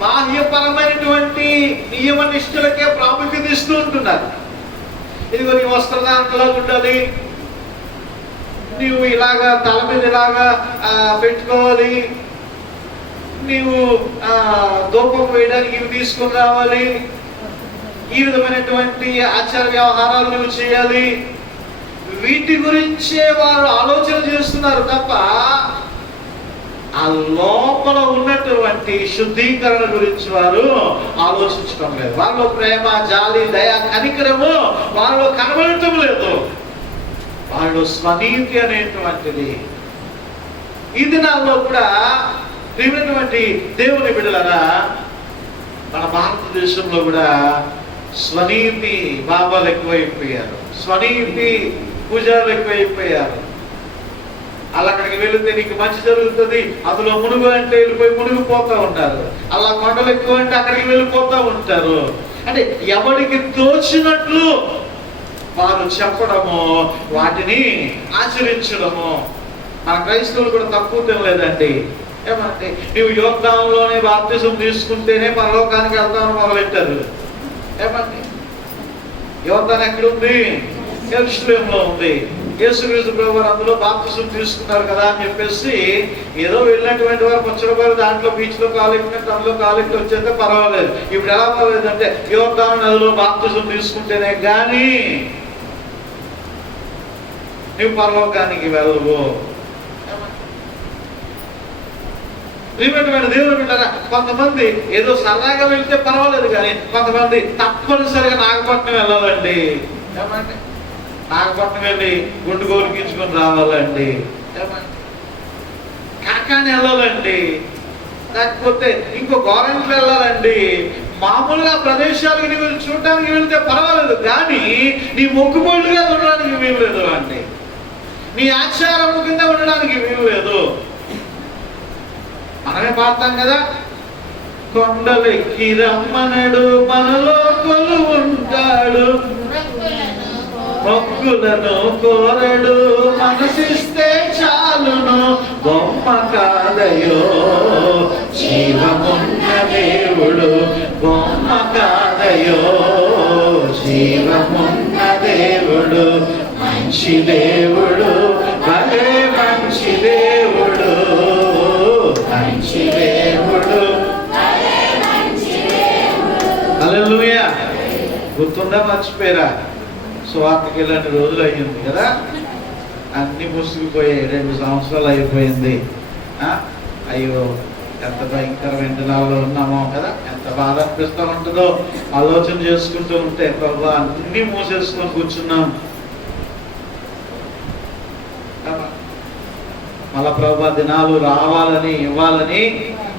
బాహ్యపరమైనటువంటి నియమ నిష్ఠలకే ప్రాముఖ్యత ఇస్తూ ఉంటున్నారు. ఇదిగో నీ వస్త్రధారణలో ఉండాలి, నీవు ఇలాగా తల మీద ఇలాగా పెట్టుకోవాలి, నీవు ధూపం వేయడానికి ఇవి తీసుకుని రావాలి, ఈ విధమైనటువంటి ఆచార వ్యవహారాలు నువ్వు చేయాలి. వీటి గురించే వారు ఆలోచన చేస్తున్నారు తప్ప ఆ లోపల ఉన్నటువంటి శుద్ధీకరణ గురించి వారు ఆలోచించడం లేదు. వాళ్ళు ప్రేమ, జాలి, దయ, కనికరము వాళ్ళు కనబడటం లేదు. వాళ్ళు స్వనీతి అనేటువంటిది. ఈ దినాల్లో కూడా ప్రియమైనటువంటి దేవుని బిడ్డలారా, మన భారతదేశంలో కూడా స్వనీతి బాబాలు ఎక్కువైపోయారు. స్వనీతి పూజారులు ఎక్కువైపోయారు. అలా అక్కడికి వెళితే నీకు మంచి జరుగుతుంది, అందులో మునుగు అంటే వెళ్ళిపోయి మునిగిపోతూ ఉంటారు. అలా కొండలు ఎక్కువ అంటే అక్కడికి వెళ్ళిపోతూ ఉంటారు. అంటే ఎవరికి తోచినట్లు వారు చెప్పడము, వాటిని ఆచరించడము. మన క్రైస్తవులు కూడా తక్కువ తినలేదండి. ఏమంటే నువ్వు యోగ్దానంలోనే బాప్తిజం తీసుకుంటేనే పరలోకానికి వెళ్తామని మొదలెట్టారు. ఏమండి యోగ్దానం ఎక్కడుంది? యెరూషలేములో ఉంది. యేసుక్రీస్తు ప్రభువారు అందులో బాప్తిజం తీసుకున్నారు కదా అని చెప్పేసి ఏదో వెళ్ళినటువంటి వారు ముచ్చటపడి దాంట్లో బీచ్లో కాలెక్కినట్టు అందులో కాలెక్కి వచ్చేస్తే పర్వాలేదు. ఇప్పుడు ఎలా పర్వాలేదంటే యోగ్దానం నదిలో బాప్తిజం తీసుకుంటేనే కానీ నువ్వు పరలోకానికి వెళ్ళవు. ప్రియమైన దేవుడు బిడ్డలారా, కొంతమంది ఏదో సరదాగా వెళ్తే పర్వాలేదు, కానీ కొంతమంది తప్పనిసరిగా నాగపట్నం వెళ్ళాలండి. ఏమంటే నాగపట్నం వెళ్ళి గుండు గోలికించుకొని రావాలండి. ఏమంటే కాకాని వెళ్ళాలండి, లేకపోతే ఇంకో గవర్నమెంట్ వెళ్ళాలండి. మామూలుగా ప్రదేశాలకి నువ్వు చూడడానికి వెళ్తే పర్వాలేదు, కానీ నీ మొక్కుబడులుగా ఉండడానికి వీల్లేదు అండి. నీ ఆచారం కింద ఉండడానికి వీల్లేదు. మనమే పాడతాం కదా, కొండలెక్కి రమ్మనడు మనలో కొలువుంటాడు, మొక్కులను కోరడు మనసిస్తే చాలును, బొమ్మ కాదయో జీవమున్న దేవుడు, బొమ్మ కాదయో జీవమున్న దేవుడు, మంచి దేవుడు, భలే మంచి దేవుడు, మంచి దేవుడు. హల్లెలూయా. గుర్తుందా మర్చిపోయారా? సువార్తకి ఇలాంటి రోజులు అయ్యింది కదా, అన్ని ముసుగుపోయాయి. 2 సంవత్సరాలు అయిపోయింది. అయ్యో ఎంత భయంకరమైన దినాల్లో ఉన్నామో కదా, ఎంత బాధ అనిపిస్తూ ఉంటుందో ఆలోచన చేసుకుంటూ ఉంటే. ప్రభా అన్ని మూసేసుకొని కూర్చున్నాం. మళ్ళా ప్రభా దినాలు రావాలని ఇవ్వాలని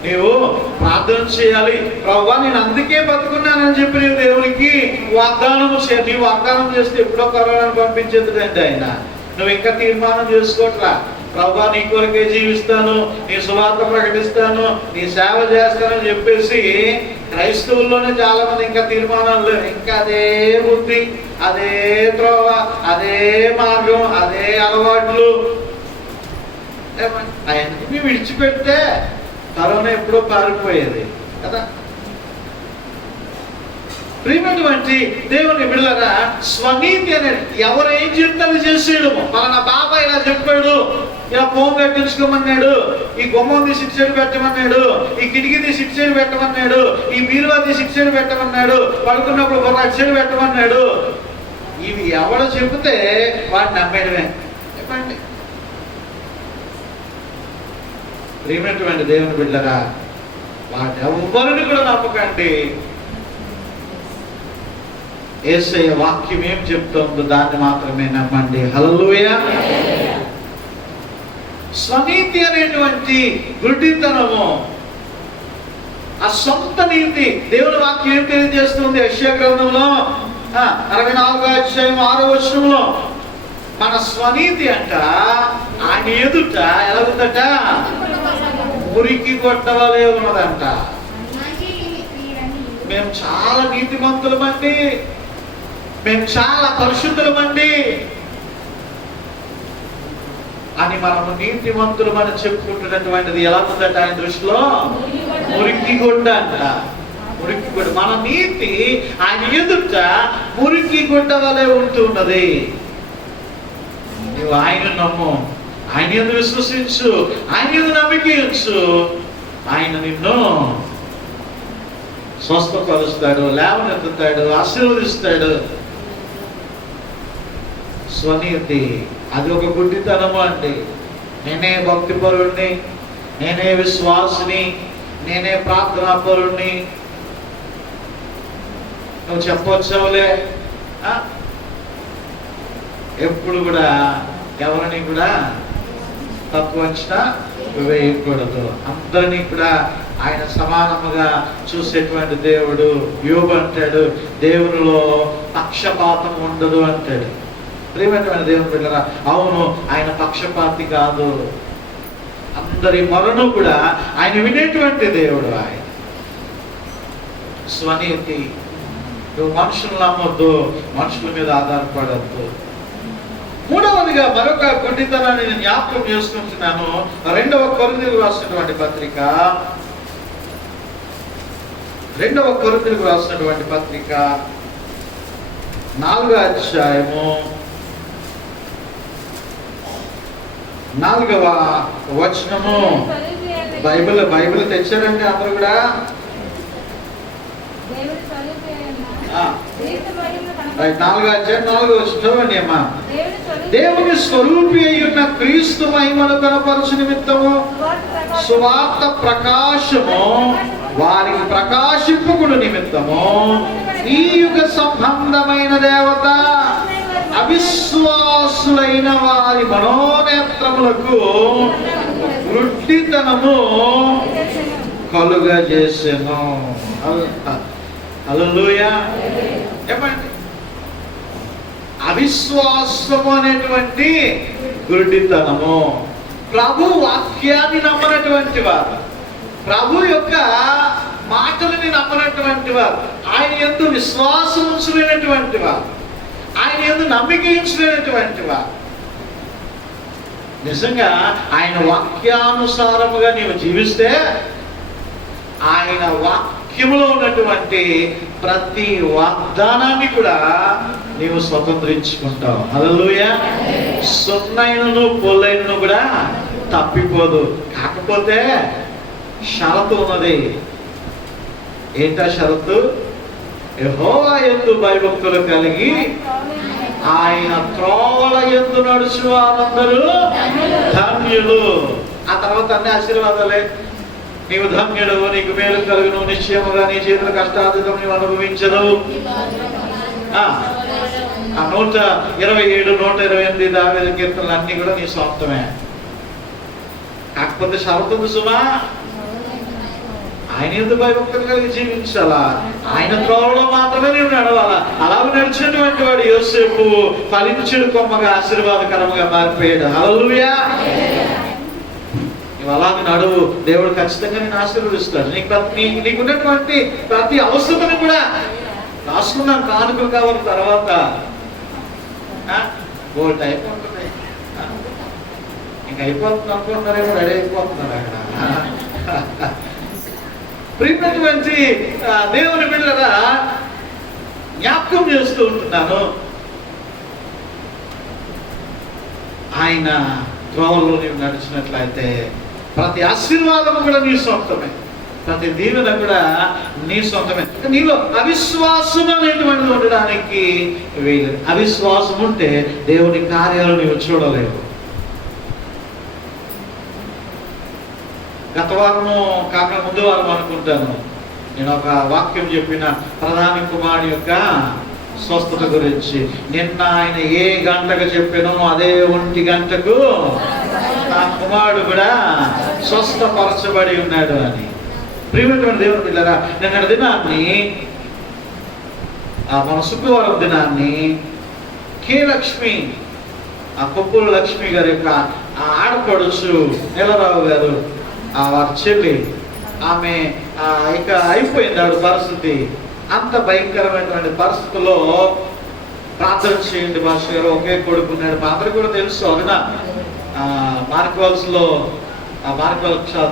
నీవు ప్రార్థన చేయాలి. ప్రభా నేను అందుకే బతుకున్నానని చెప్పి నీవు దేవునికి వాగ్దానం చేయాలి. నీవు వాగ్దానం చేస్తే ఎప్పుడో కరోనాను పంపించేది ఆయన. నువ్వు ఇంకా తీర్మానం చేసుకోవట్లా. ప్రభా నీ కొరకే జీవిస్తాను, నీ సువార్త ప్రకటిస్తాను, నీ సేవ చేస్తానని చెప్పేసి క్రైస్తవుల్లోనే చాలా మంది ఇంకా తీర్మానాలు లేవు. ఇంకా అదే బుద్ధి, అదే త్రోవ, అదే మార్గం, అదే అలవాట్లు. అవన్నీ విడిచిపెడితే కరోనా ఎప్పుడో పారిపోయేది కదా. ప్రియమైనటువంటి దేవుని బిడ్డలారా, స్వనీతి అనేది ఎవరు ఏం చెప్తారు చేసేయడం. పలానా బాబా ఇలా చెప్పాడు, ఇలా ఫోన్ కట్టించుకోమన్నాడు, ఈ గుమ్మం తీసి ఇటు సైడ్ పెట్టమన్నాడు, ఈ కిటికీ తీసి ఇటు సైడ్ పెట్టమన్నాడు, ఈ బీరువా తీసి ఇటు సైడ్ పెట్టమన్నాడు, పడుకున్నప్పుడు అటు సైడ్ పెట్టమన్నాడు. ఇవి ఎవరు చెబితే వాడిని నమ్మేయడమే. చెప్పండి ప్రియమైనటువంటి దేవుని బిడ్డలారా, వాటి ఎవ్వరిని కూడా నమ్మకండి. యేసయ్య వాక్యం ఏం చెప్తుందో దాన్ని మాత్రమే నమ్మండి. హల్లెలూయా. స్వనీతి అనేటువంటి గుడ్డితనము, ఆ సొంత నీతి దేవుని వాక్యం ఏం తెలియజేస్తుంది? యెషయా గ్రంథంలో 64వ అధ్యాయం 6వ వచనంలో మన స్వనీతి అంట ఆయన ఎదుట ఎలా ఉందట? మురికి కొట్టవలే ఉన్నదంట. మేము చాలా నీతిమంతులమండి, మేము చాలా పరిశుద్ధులమండి అని మనము నీతిమంతులమని చెప్పుకుంటున్నటువంటిది ఎలా ఉందట ఆయన దృష్టిలో? మురికి గుడ్డ అంట. మురికి గుడ్డ. మన నీతి ఆయన ఎదుట మురికి గుడ్డ వలె ఉంటున్నది. నువ్వు ఆయన నమ్ము, ఆయన యందు విశ్వసించు, ఆయన యందు నమ్మిక ఉంచు, ఆయన నిన్ను స్వస్థపరుస్తాడు, లేవనెత్తుతాడు, ఆశీర్వదిస్తాడు. స్వనీతి అది ఒక గుడ్డితనము అండి. నేనే భక్తి పరుణ్ణి, నేనే విశ్వాసిని, నేనే ప్రార్థనా పరుణ్ణి నువ్వు చెప్పవచ్చావులే. ఎప్పుడు కూడా ఎవరిని కూడా తక్కువ అంచనా వేయకూడదు. అందరినీ కూడా ఆయన సమానముగా చూసేటువంటి దేవుడు. యోబు అంటాడు, దేవునిలో పక్షపాతం ఉండదు అంటాడు. ప్రియమైన దేవుని బిడ్డలారా, అవును, ఆయన పక్షపాతి కాదు. అందరి మొరను కూడా ఆయన వినేటువంటి దేవుడు. ఆయన స్వనీతి, నువ్వు మనుషులు నమ్మొద్దు, మనుషుల మీద ఆధారపడద్దు. మూడవదిగా మరొక గుడ్డితనాన్ని నేను జ్ఞాపకం చేసుకుంటున్నాను. 2వ కొరింథీయులకు రాసినటువంటి పత్రిక 4వ అధ్యాయము 4వ వచనము. బైబిల్ తెచ్చారండి అందరూ కూడా. దేవుని స్వరూపమైన 4వ అధ్యాయం 4వ వచనం చదవండి అమ్మా. దేవుని దేవుని స్వరూపి అయ్యున్న క్రీస్తు మహిమను కనపరచు నిమిత్తము సువార్త ప్రకాశము వారికి ప్రకాశింపుకుడు నిమిత్తము ఈ యుగ సంబంధమైన దేవత అవిశ్వాసులైన వారి మనోనేత్రములకు వృద్ధితనము కలుగజేసెను. హల్లెలూయా. ఏమండి? అవిశ్వాసము అనేటువంటి గుడ్డితనము. ప్రభు వాక్యాన్ని నమ్మనటువంటి వారు, ప్రభు యొక్క మాటలని నమ్మనటువంటి వారు, ఆయన యందు విశ్వాసం ఉంచలేనటువంటి వారు, ఆయన యందు నమ్మిక ఉంచలేనటువంటి వారు, నిజంగా ఆయన వాక్యానుసారముగా నీవు జీవిస్తే ఆయన వాక్యములో ఉన్నటువంటి ప్రతి వాగ్దానాన్ని కూడా నీవు స్వతంత్రించుకుంటావు. హల్లెలూయా. సున్నైనను పొల్లైనను కూడా తప్పిపోదు. కాకపోతే షరతు ఉన్నది. ఏంటా షరతు? యెహోవా యందు భయభక్తులు కలిగి ఆయన త్రోవల యందు నడుచు వారందరూ ధన్యులు. ఆ తర్వాత అన్ని ఆశీర్వాదాలే. నీవు ధన్యుడు, నీకు మేలు కలుగును, నిశ్చయముగా నీ చేతుల కష్టార్జితం నీవు అనుభవించదు. 127, 128 దావీదు కీర్తనలు అన్ని కూడా నీ సొంతమే. కాకపోతే షరతుంది సుమా, ఆయన ఎందుకు భయభక్తులు కలిగి జీవించాలా, ఆయన త్రోవలో మాత్రమే నీవు నడవాలా. అలాగే నడిచినటువంటి వాడు యోసేపు ఫలించుడు కొమ్మగా ఆశీర్వాదకరంగా మారిపోయాడు. హల్లెలూయా. నువ్వు అలాగే నడువు, దేవుడు ఖచ్చితంగా నేను ఆశీర్వదిస్తాడు. నీకున్నటువంటి ప్రతి అవసరతని కూడా రాసుకున్నాను. కానుకలు కావాలి తర్వాత గోల్డ్ అయిపోతుంది. ఇంక అయిపోతుంది అనుకుంటున్నారేమో, రెడీ అయిపోతున్నారు అక్కడ. ప్రియమైనటువంటి దేవుని బిడ్డలారా, జ్ఞాపకం చేస్తూ ఉంటున్నాను, ఆయన త్రోవలో నీవు నడిచినట్లయితే ప్రతి ఆశీర్వాదము కూడా నీ సొంతమే, ప్రతి దీవెన కూడా నీ సొంతమే. నీలో అవిశ్వాసం అనేటువంటిది ఉండడానికి వీలు. అవిశ్వాసం ఉంటే దేవుని కార్యాలు నీవు చూడలేవు. గత వారము కాక ముందు వారం అనుకుంటాను, నేను ఒక వాక్యం చెప్పిన ప్రధాని కుమారుడు యొక్క స్వస్థత గురించి. నిన్న ఆయన ఏ గంటకు చెప్పానో అదే 1 గంటకు నా కుమారుడు కూడా స్వస్థపరచబడి ఉన్నాడు అని. ప్రియమైనటువంటి దేవుని బిడ్డలారా, నిన్నటి దినాన్ని, మన శుక్రవారం దినాన్ని కే లక్ష్మి, కొప్పుల లక్ష్మి గారి యొక్క ఆడపడుచు నీలరావు గారు, వారి చెల్లి, ఆమె ఇక అయిపోయింది ఆవిడ పరిస్థితి. అంత భయంకరమైనటువంటి పరిస్థితుల్లో ప్రార్థన చేయండి మాస్టర్ గారు. ఒకే కొడుకున్నాడు, మా అందరికి కూడా తెలుసు. అవునా, మార్కవల్స్లో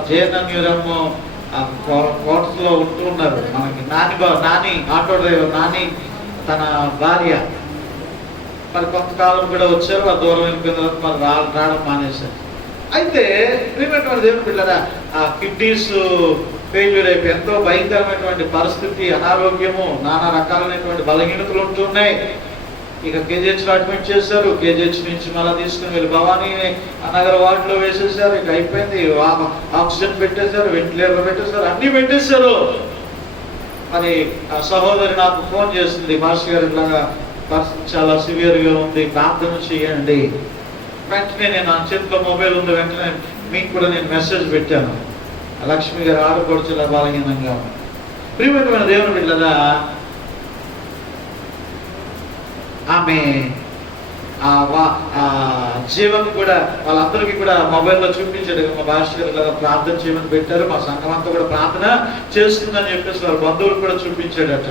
జయనన్యూరమ్మ కోటలో ఉంటూ ఉన్నారు. మనకి నాని ఆటో డ్రైవర్ నాని తన భార్య మరి కొంతకాలం కూడా వచ్చారు. ఆ దూరం వెళ్ళిపోయిన తర్వాత మరి రావడం మానేశారు. అయితే ప్రియమైనటువంటి దేవుని పిల్లరా, ఆ కిడ్నీస్ ఫెయిల్యూర్ అయిపోయి ఎంతో భయంకరమైనటువంటి పరిస్థితి, అనారోగ్యము, నానా రకాలైనటువంటి బలహీనతలు ఉంటున్నాయి. ఇక కేజీహెచ్లో అడ్మిట్ చేశారు. కేజీహెచ్ నుంచి మళ్ళీ తీసుకుని వెళ్ళి భవానీ నగర్ వార్డులో వేసేసారు. ఇక అయిపోయింది. ఆక్సిజన్ పెట్టేశారు, వెంటిలేటర్ పెట్టేశారు, అన్ని పెట్టేశారు. మరి ఆ సహోదరి నాకు ఫోన్ చేస్తుంది, మాస్టర్ గారు ఇలాగా పరిస్థితి చాలా సివియర్గా ఉంది, ప్రార్థన చేయండి. వెంటనే నేను నా చేతిలో మొబైల్ ఉంది, వెంటనే మీకు కూడా నేను మెసేజ్ పెట్టాను. లక్ష్మి గారు ఆడపడుచుల బలహీనంగా. ప్రియమైన దేవుని బిడ్డలారా, ఆమె జీవన్ కూడా వాళ్ళందరికీ కూడా మొబైల్లో చూపించాడు. మా భాష గారు ఇలాగా ప్రార్థన చేయమని పెట్టారు, మా సంఘం అంతా కూడా ప్రార్థన చేస్తుందని చెప్పేసి వాళ్ళ బంధువులు కూడా చూపించాడట.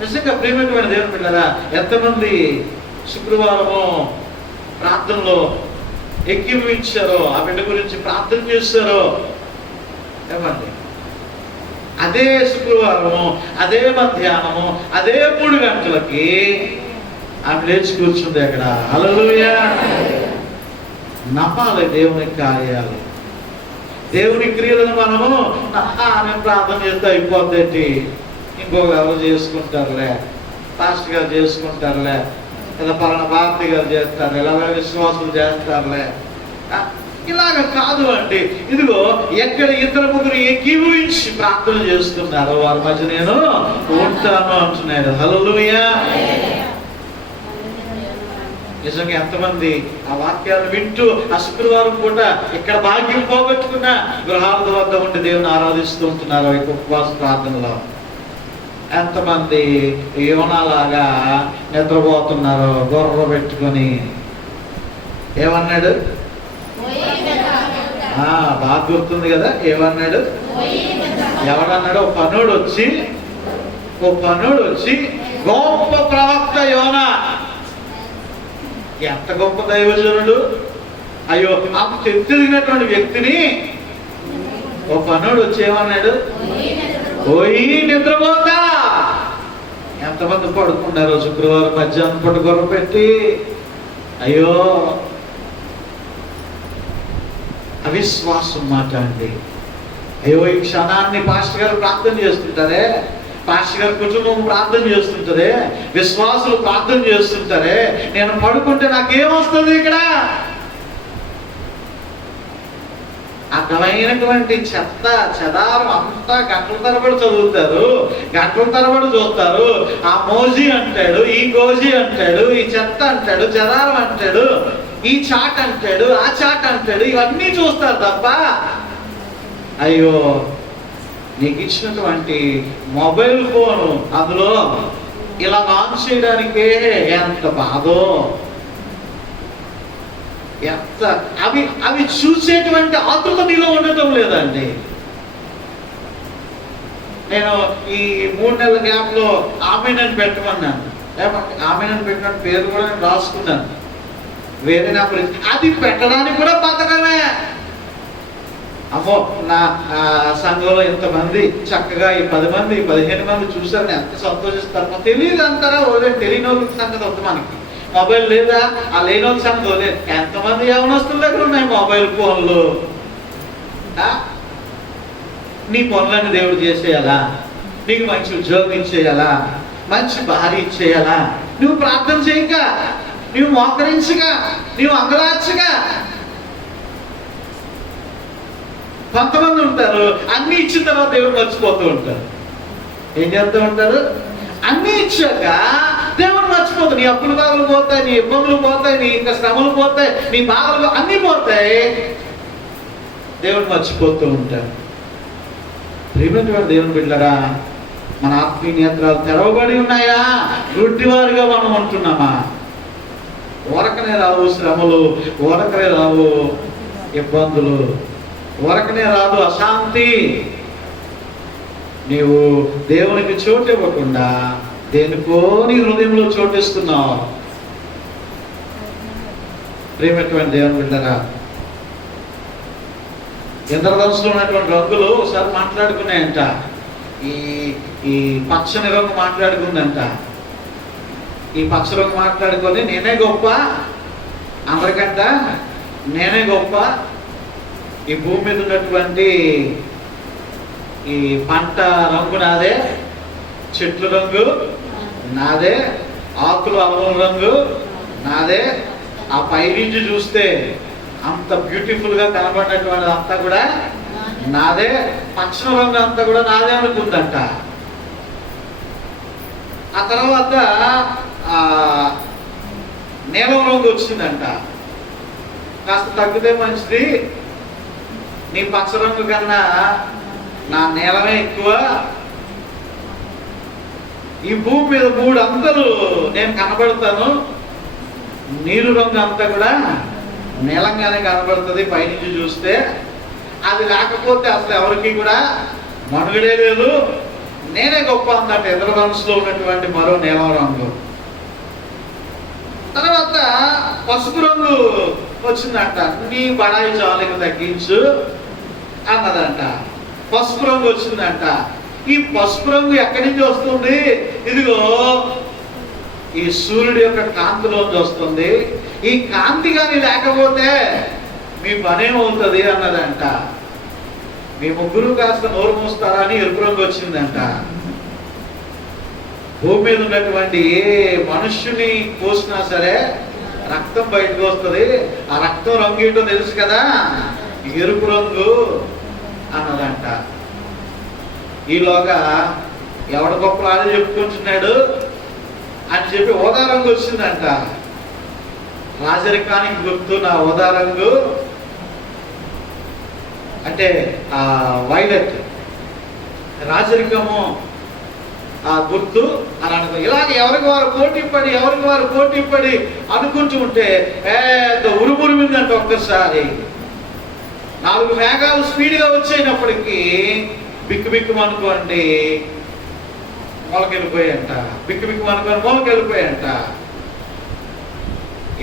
నిజంగా ప్రియమైన దేవుని బిడ్డలారా, ఎంతమంది శుక్రవారము ప్రార్థనలో ఎక్కివించారో, ఆ బిడ్డ గురించి ప్రార్థన చేశారో ఏమండి. అదే శుక్రవారము, అదే మధ్యాహ్నము, అదే 3 గంటలకి ఆమె లేచి కూర్చుంది అక్కడ. హల్లెలూయా. నమ్మాలి దేవుని కార్యాలు, దేవుని క్రియలను. మనము నేను ప్రార్థన చేస్తే అయిపోద్దేంటి, ఇంకొక ఎవరు చేసుకుంటారులే, పాస్టర్ గారు చేసుకుంటారులే, లేదా పలానా భారతి గారు చేస్తారు, ఇలాగ విశ్వాసులు చేస్తారులే, ఇలాగ కాదు అండి. ఇదిగో ఎక్కడ 2-3 ఏకీభవించి ప్రార్థన చేస్తున్నారు, వారి మధ్య నేను ఉంటాను అంటున్నాడు. హల్లెలూయా. నిజంగా ఎంతమంది ఆ వాక్యాలను వింటూ ఆ శుక్రవారం పూట ఇక్కడ భాగ్యం పోగొట్టుకున్న గృహాల వద్ద ఉండి దేవుని ఆరాధిస్తూ ఉంటున్నారు ఈ ఉపవాస ప్రార్థనలో. ఎంతమంది యోనాలాగా నిద్రపోతున్నారు గొర్రె పెట్టుకొని. ఏమన్నాడు? బాగా గుర్తుంది కదా, ఏమన్నాడు? ఎవడన్నాడు? ఓ పనుడు వచ్చి గొప్ప ప్రవక్త యోనా. ఎంత గొప్ప దైవజనుడు! అయ్యో, అంత ఎత్తిరిగినటువంటి వ్యక్తిని ఓ పనుడు వచ్చి ఏమన్నాడు? పోయి నిద్రపోతా. ఎంతమంది పడుకున్నారు శుక్రవారం మధ్యాహ్నం పూట గొర్రె పెట్టి? అయ్యో, అవిశ్వాసం మాట అండి. అయ్యో, ఈ క్షణాన్ని పాస్టర్ గారు ప్రార్థన చేస్తుంటారే, పాస్టర్ గారి కుటుంబం ప్రార్థన చేస్తుంటారే, విశ్వాసులు ప్రార్థన చేస్తుంటారే, నేను పడుకుంటే నాకేమొస్తుంది? ఇక్కడ అర్థమైనటువంటి చెత్త చెదారం అంతా గంటల తరబడి చదువుతారు, గంటల తరబడి చూస్తారు. ఆ మోజీ అంటాడు, ఈ గోజీ అంటాడు, ఈ చెత్త అంటాడు, చెదారం అంటాడు, ఈ చాట్ అంటాడు, ఆ చాట్ అంటాడు, ఇవన్నీ చూస్తారు తప్ప అయ్యో, నీకు ఇచ్చినటువంటి మొబైల్ ఫోను అందులో ఇలా ఆన్ చేయడానికే ఎంత బాధో, ఎంత అవి చూసేటువంటి ఆతృత నీలో ఉండటం లేదండి. నేను ఈ 3 నెలల గ్యాప్ లో ఆమెనని పెట్టమన్నాను. ఆమెనని పెట్టిన పేరు కూడా నేను రాసుకున్నాను. వేరే నా అది పెట్టడానికి కూడా బతకమే. అమ్మో, నా సంఘంలో ఇంతమంది చక్కగా ఈ 10 మంది 15 మంది చూసారని ఎంత సంతోషిస్తారు. తెలియదు అంటారా? తెలియని వాళ్ళకి సంగతి వద్దు మనకి. మొబైల్ లేదా? ఆ లేని వాళ్ళ సంగతి లేదు. ఎంతమంది యవనస్తుల దగ్గర ఉన్నాయి మొబైల్ ఫోన్లు. నీ పనులన్నీ దేవుడు చేసేయాలా? నీకు మంచి ఉద్యోగం ఇచ్చేయాలా? మంచి భార్య ఇచ్చేయాలా? నువ్వు ప్రార్థన చేయక, నువ్వు మోకరించగా, నువ్వు అంగలార్చగా. కొంతమంది ఉంటారు అన్ని ఇచ్చిన తర్వాత దేవుడు మర్చిపోతూ ఉంటారు. ఏం చేస్తూ ఉంటారు? అన్ని ఇచ్చాక దేవుడు మర్చిపోతాడు. నీ అప్పులు బాధలు పోతాయి, నీ ఇబ్బందులు పోతాయి, నీ ఇంకా శ్రమలు పోతాయి, నీ బాధలు అన్నీ పోతాయి, దేవుడు మర్చిపోతూ ఉంటారు. ప్రియమైన దేవుని బిడ్డలారా, మన ఆత్మీయ నేత్రాలు తెరవబడి ఉన్నాయా? గుడ్డివారుగా మనం ఉంటున్నామా? ఊరకనే రావు శ్రమలు, ఊరకనే రావు ఇబ్బందులు, ఊరకనే రాదు అశాంతి. నీవు దేవునికి చోటు ఇవ్వకుండా దేనికో నీ హృదయంలో చోటిస్తున్నావు. ప్రియమైనటువంటి దేవుని బిడ్డలారా, ఇంద్రధనుసులో ఉన్నటువంటి రంగులు ఒకసారి మాట్లాడుకున్నాయంట. ఈ పచ్చని రంగు మాట్లాడుకుందంట. ఈ పచ్చ రంగు మాట్లాడుకొని నేనే గొప్ప, అందరికంట నేనే గొప్ప, ఈ భూమి మీద ఉన్నటువంటి ఈ పంట రంగు నాదే, చెట్ల రంగు నాదే, ఆకులు అల్లం రంగు నాదే, ఆ పైనుంచి చూస్తే అంత బ్యూటిఫుల్ గా కనబడినటువంటి అంతా కూడా నాదే, పచ్చని రంగు అంతా కూడా నాదే అనుకుందంట. ఆ తర్వాత నీలం రంగు వచ్చిందంట. కాస్త తగ్గితే మంచిది, నీ పచ్చ రంగు కన్నా నా నీలమే ఎక్కువ, ఈ భూమి మీద 3 అంతలు నేను కనబడతాను, నీరు రంగు అంతా కూడా నీలంగానే కనబడుతుంది పైనుంచి చూస్తే. అది లేకపోతే అసలు ఎవరికి కూడా మనుగడే లేదు, నేనే గొప్ప అన్నట్టు ఇంద్రధనుస్సులో ఉన్నటువంటి మరో నీలం రంగు. తర్వాత పసుపు రంగు వచ్చిందంట. నీ బడాయి చాలుకి తగ్గించు అన్నదంట. పసుపు రంగు వచ్చిందంట. ఈ పసుపు రంగు ఎక్కడి నుంచి వస్తుంది? ఇదిగో ఈ సూర్యుడి యొక్క కాంతిలోంచి వస్తుంది. ఈ కాంతి కానీ లేకపోతే మీ పనేమవుతుంది అన్నదంట. మీ ముగ్గురు కాస్త నోరు మూస్తారా అని ఎరుపు రంగు వచ్చిందంట. భూమి మీద ఉన్నటువంటి ఏ మనుష్యుని కోసినా సరే రక్తం బయటకు వస్తుంది. ఆ రక్తం రంగు ఏంటో తెలుసు కదా, ఎరుపు రంగు అన్నదంట. ఈలోగా ఎవడ గొప్ప ఆడే చెప్పుకుంటున్నాడు అని చెప్పి ఊదా రంగు వచ్చిందంట. రాజరికానికి గుర్తు నా ఊదా రంగు అంటే ఆ వైలెట్, రాజరికము ఆ గుర్తు అని అనుకో. ఇలాగ ఎవరికి వారు పోటీ పడి అనుకుంటూ ఉంటే పెద్ద ఉరుమురుమిందంట. ఒక్కసారి 4 మేఘాలు స్పీడ్గా వచ్చేటప్పటికీ బిక్కుబిక్కుమనుకోండి మొలకెళ్ళిపోయాయంట. బిక్కుబిక్కుమనుకోండి మొలకెళ్ళిపోయాయంట.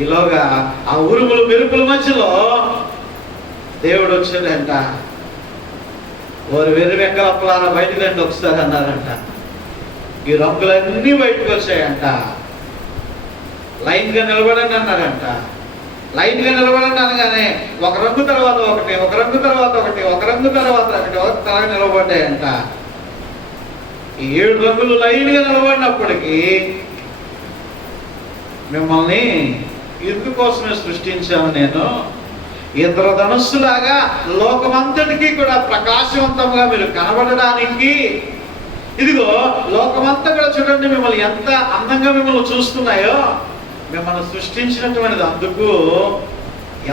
ఈలోగా ఆ ఉరుములు మెరుపుల మధ్యలో దేవుడు వచ్చాడంట. వారు వెర్రి వెంకలప్పలారా బయటకు రండి ఒకసారి అన్నారంట. ఈ రంగులన్నీ బయటకు వచ్చాయంట. లైన్గా నిలబడండి అన్నారంట. లైన్గా నిలబడండి అనగానే ఒక రంగు తర్వాత ఒకటి, ఒక రంగు తర్వాత ఒకటి, ఒక రంగు తర్వాత ఒకటి తరగ నిలబడ్డాయంట. ఈ 7 రంగులు లైన్గా నిలబడినప్పటికీ మిమ్మల్ని ఇందుకోసమే సృష్టించాను నేను. ఇంద్రధనుస్సులాగా లోకమంతటికీ కూడా ప్రకాశవంతంగా మీరు కనబడడానికి. ఇదిగో లోకమంతా కూడా చూడండి మిమ్మల్ని ఎంత అందంగా మిమ్మల్ని చూస్తున్నాయో. మిమ్మల్ని సృష్టించినటువంటిది అందుకు,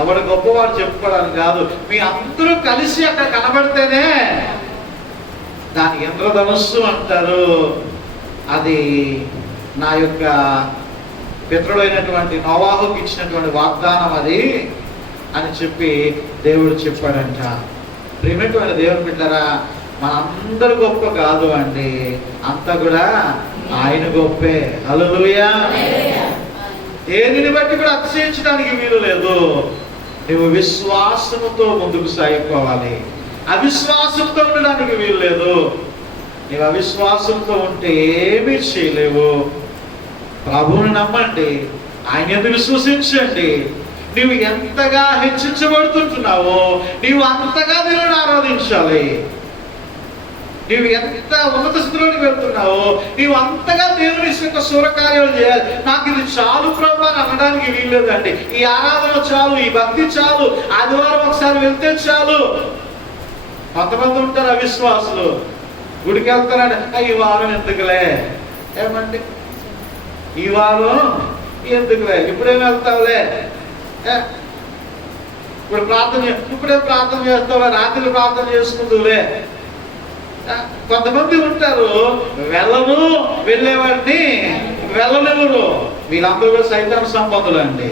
ఎవడు గొప్పవాడు చెప్పుకోవడానికి కాదు. మీ అందరూ కలిసి అక్కడ కనబడితేనే దాని ఇంద్రధనుస్సు అంటారు. అది నా యొక్క పితరుడైనటువంటి నోవాహుకి ఇచ్చినటువంటి వాగ్దానం అది అని చెప్పి దేవుడు చెప్పాడంట. ప్రియమైన దేవుని బిడ్డలారా, మనందరూ గొప్ప కాదు అండి, అంతా కూడా ఆయన గొప్పే. హల్లెలూయా. దేనిని బట్టి కూడా అతిశయించడానికి వీలు లేదు. నువ్వు విశ్వాసముతో ముందుకు సాగిపోవాలి, అవిశ్వాసంతో ఉండడానికి వీలు లేదు. నువ్వు అవిశ్వాసంతో ఉంటే ఏమీ చేయలేవు. ప్రభువుని నమ్మండి, ఆయన ఎందుకు విశ్వసించండి. నువ్వు ఎంతగా హెచ్చించబడుతుంటున్నావో నీవు అంతగా దేవుని ఆరాధించాలి. నీవు ఎంత ఉన్నత స్థితిలోకి వెళ్తున్నావో నీవు అంతగా దేవుని యొక్క సూరకార్యాలు చేయాలి. నాకు ఇది చాలు ప్రభు అని అనడానికి వీల్లేదండి. ఈ ఆరాధన చాలు, ఈ భక్తి చాలు, ఆదివారం ఒకసారి వెళ్తే చాలు. కొంతమంది ఉంటారు అవిశ్వాసులు, గుడికి వెళ్తారంటే ఈ వారం ఎందుకులే, ఏమండి ఈ వారం ఎందుకులే, ఇప్పుడేం వెళ్తావులే, ఇప్పుడే ప్రార్థన చేస్తావులే, రాత్రి ప్రార్థన చేసుకుందులే. కొంతమంది ఉంటారు వెళ్ళేవాడిని వెళ్ళనివ్వరు. వీళ్ళందరూ కూడా సైతాను సంబంధులు అండి.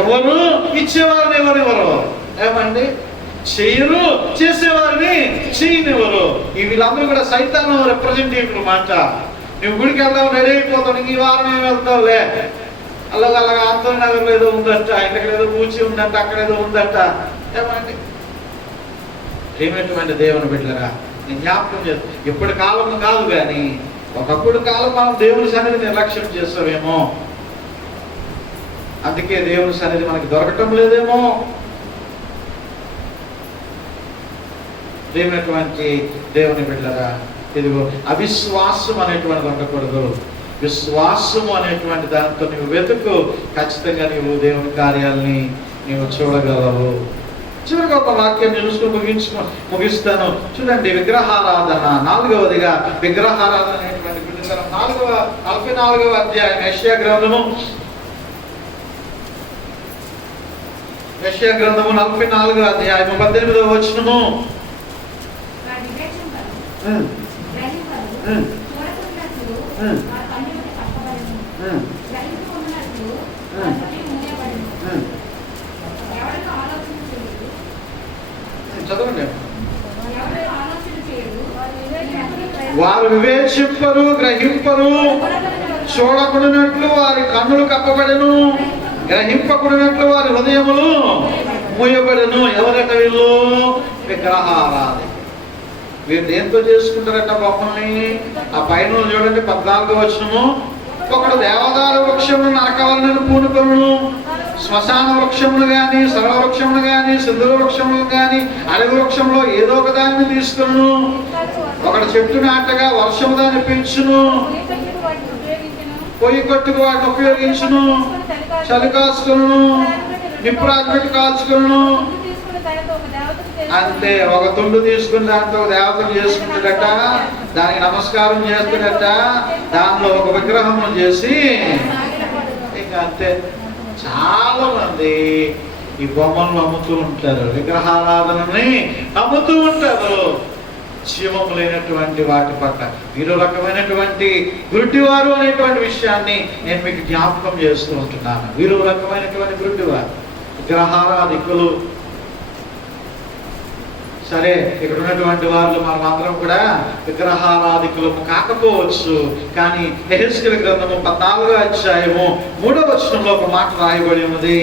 ఎవరు ఇచ్చేవారిని ఎవరెవరు, ఏమండి చెయ్యరు, చేసేవారిని చేయనివ్వరు. వీళ్ళందరూ కూడా సైతాను రిప్రజెంటేటివ్ మాట. నువ్వు గుడికి వెళ్దాం రెడీ అయిపోతావు, ఈ వారం ఏమి వెళ్తావులే, అలాగా ఆంతోని నగర్లో ఏదో ఉందట, ఇక్కడ ఏదో పూచి ఉందంట, అక్కడ ఏదో ఉందట, ఏమండి. ప్రియమైనటువంటి దేవుని బిడ్డలారా, నేను జ్ఞాపకం చేస్తాను, ఎప్పటి కాలం కాదు కానీ ఒకప్పుడు కాలం మనం దేవుని సన్నిధి నిర్లక్ష్యం చేస్తామేమో, అందుకే దేవుని సన్నిధి మనకి దొరకటం లేదేమో. ప్రియమైనటువంటి దేవుని బిడ్డలారా, ఇదిగో అవిశ్వాసం అనేటువంటిది ఉండకూడదు. విశ్వాసము అనేటువంటి దాంతో నువ్వు వెతుకు, ఖచ్చితంగా నీవు దేవుని కార్యాలని నీవు చూడగలవు. చివరికి ఒక వాక్యం చూసుకుని ముగిస్తాను. చూడండి, విగ్రహారాధన 4వదిగా విగ్రహారాధన అనేటువంటి 44వ అధ్యాయం యెషయా గ్రంథము 44వ అధ్యాయం 18వ వచనము. చదవండి. వారు వివేచింపరు, గ్రహింపరు, చూడకుడినట్లు వారి కన్నులు కప్పబడెను, గ్రహింపకుడినట్లు వారి హృదయములు మూయబడెను. ఎవరట వీళ్ళు? విగ్రహారాధి. వీరు దేంతో చేసుకుంటారట బొమ్మల్ని? ఆ పైన చూడండి 14వ వచనము. ఒకడు దేవదారు వృక్షమును నరకవలనని పూనుకొను, శ్మశాన వృక్షములు గాని, సర్వ వృక్షములు గాని, సింధూర వృక్షములు గాని, అడవి వృక్షంలో ఏదో ఒక దాన్ని తీసుకును. ఒకడు చెట్టు నాటగా వర్షము దాన్ని పెంచును, పొయ్యి కట్టుకు వాటిని ఉపయోగించును, చలి కాచుకును, నిప్పురాజు పెట్టి కాల్చుకును. అంతే. ఒక తుండు తీసుకుని దాంతో దేవతను చేసుకుంటాడట, దానికి నమస్కారం చేస్తాడట, దానిలో ఒక విగ్రహం చేసి ఇంకా అంతే. చాలా మంది ఈ బొమ్మలను నమ్ముతూ ఉంటారు, విగ్రహారాధనని నమ్ముతూ ఉంటారు. జీవము లేనటువంటి వాటి పట్ల వీరో రకమైనటువంటి గుడ్డివారు అనేటువంటి విషయాన్ని నేను మీకు జ్ఞాపకం చేస్తూ ఉంటున్నాను. వీరో రకమైనటువంటి గుడ్డివారు, విగ్రహారాధికులు. సరే, ఇక్కడ ఉన్నటువంటి వాళ్ళు మనమందరం కూడా విగ్రహారాధికులము కాకపోవచ్చు, కానీ యెహెజ్కేలు గ్రంథము 14వ అధ్యాయము 3వ వచనంలో ఒక మాట రాయబడి ఉన్నది.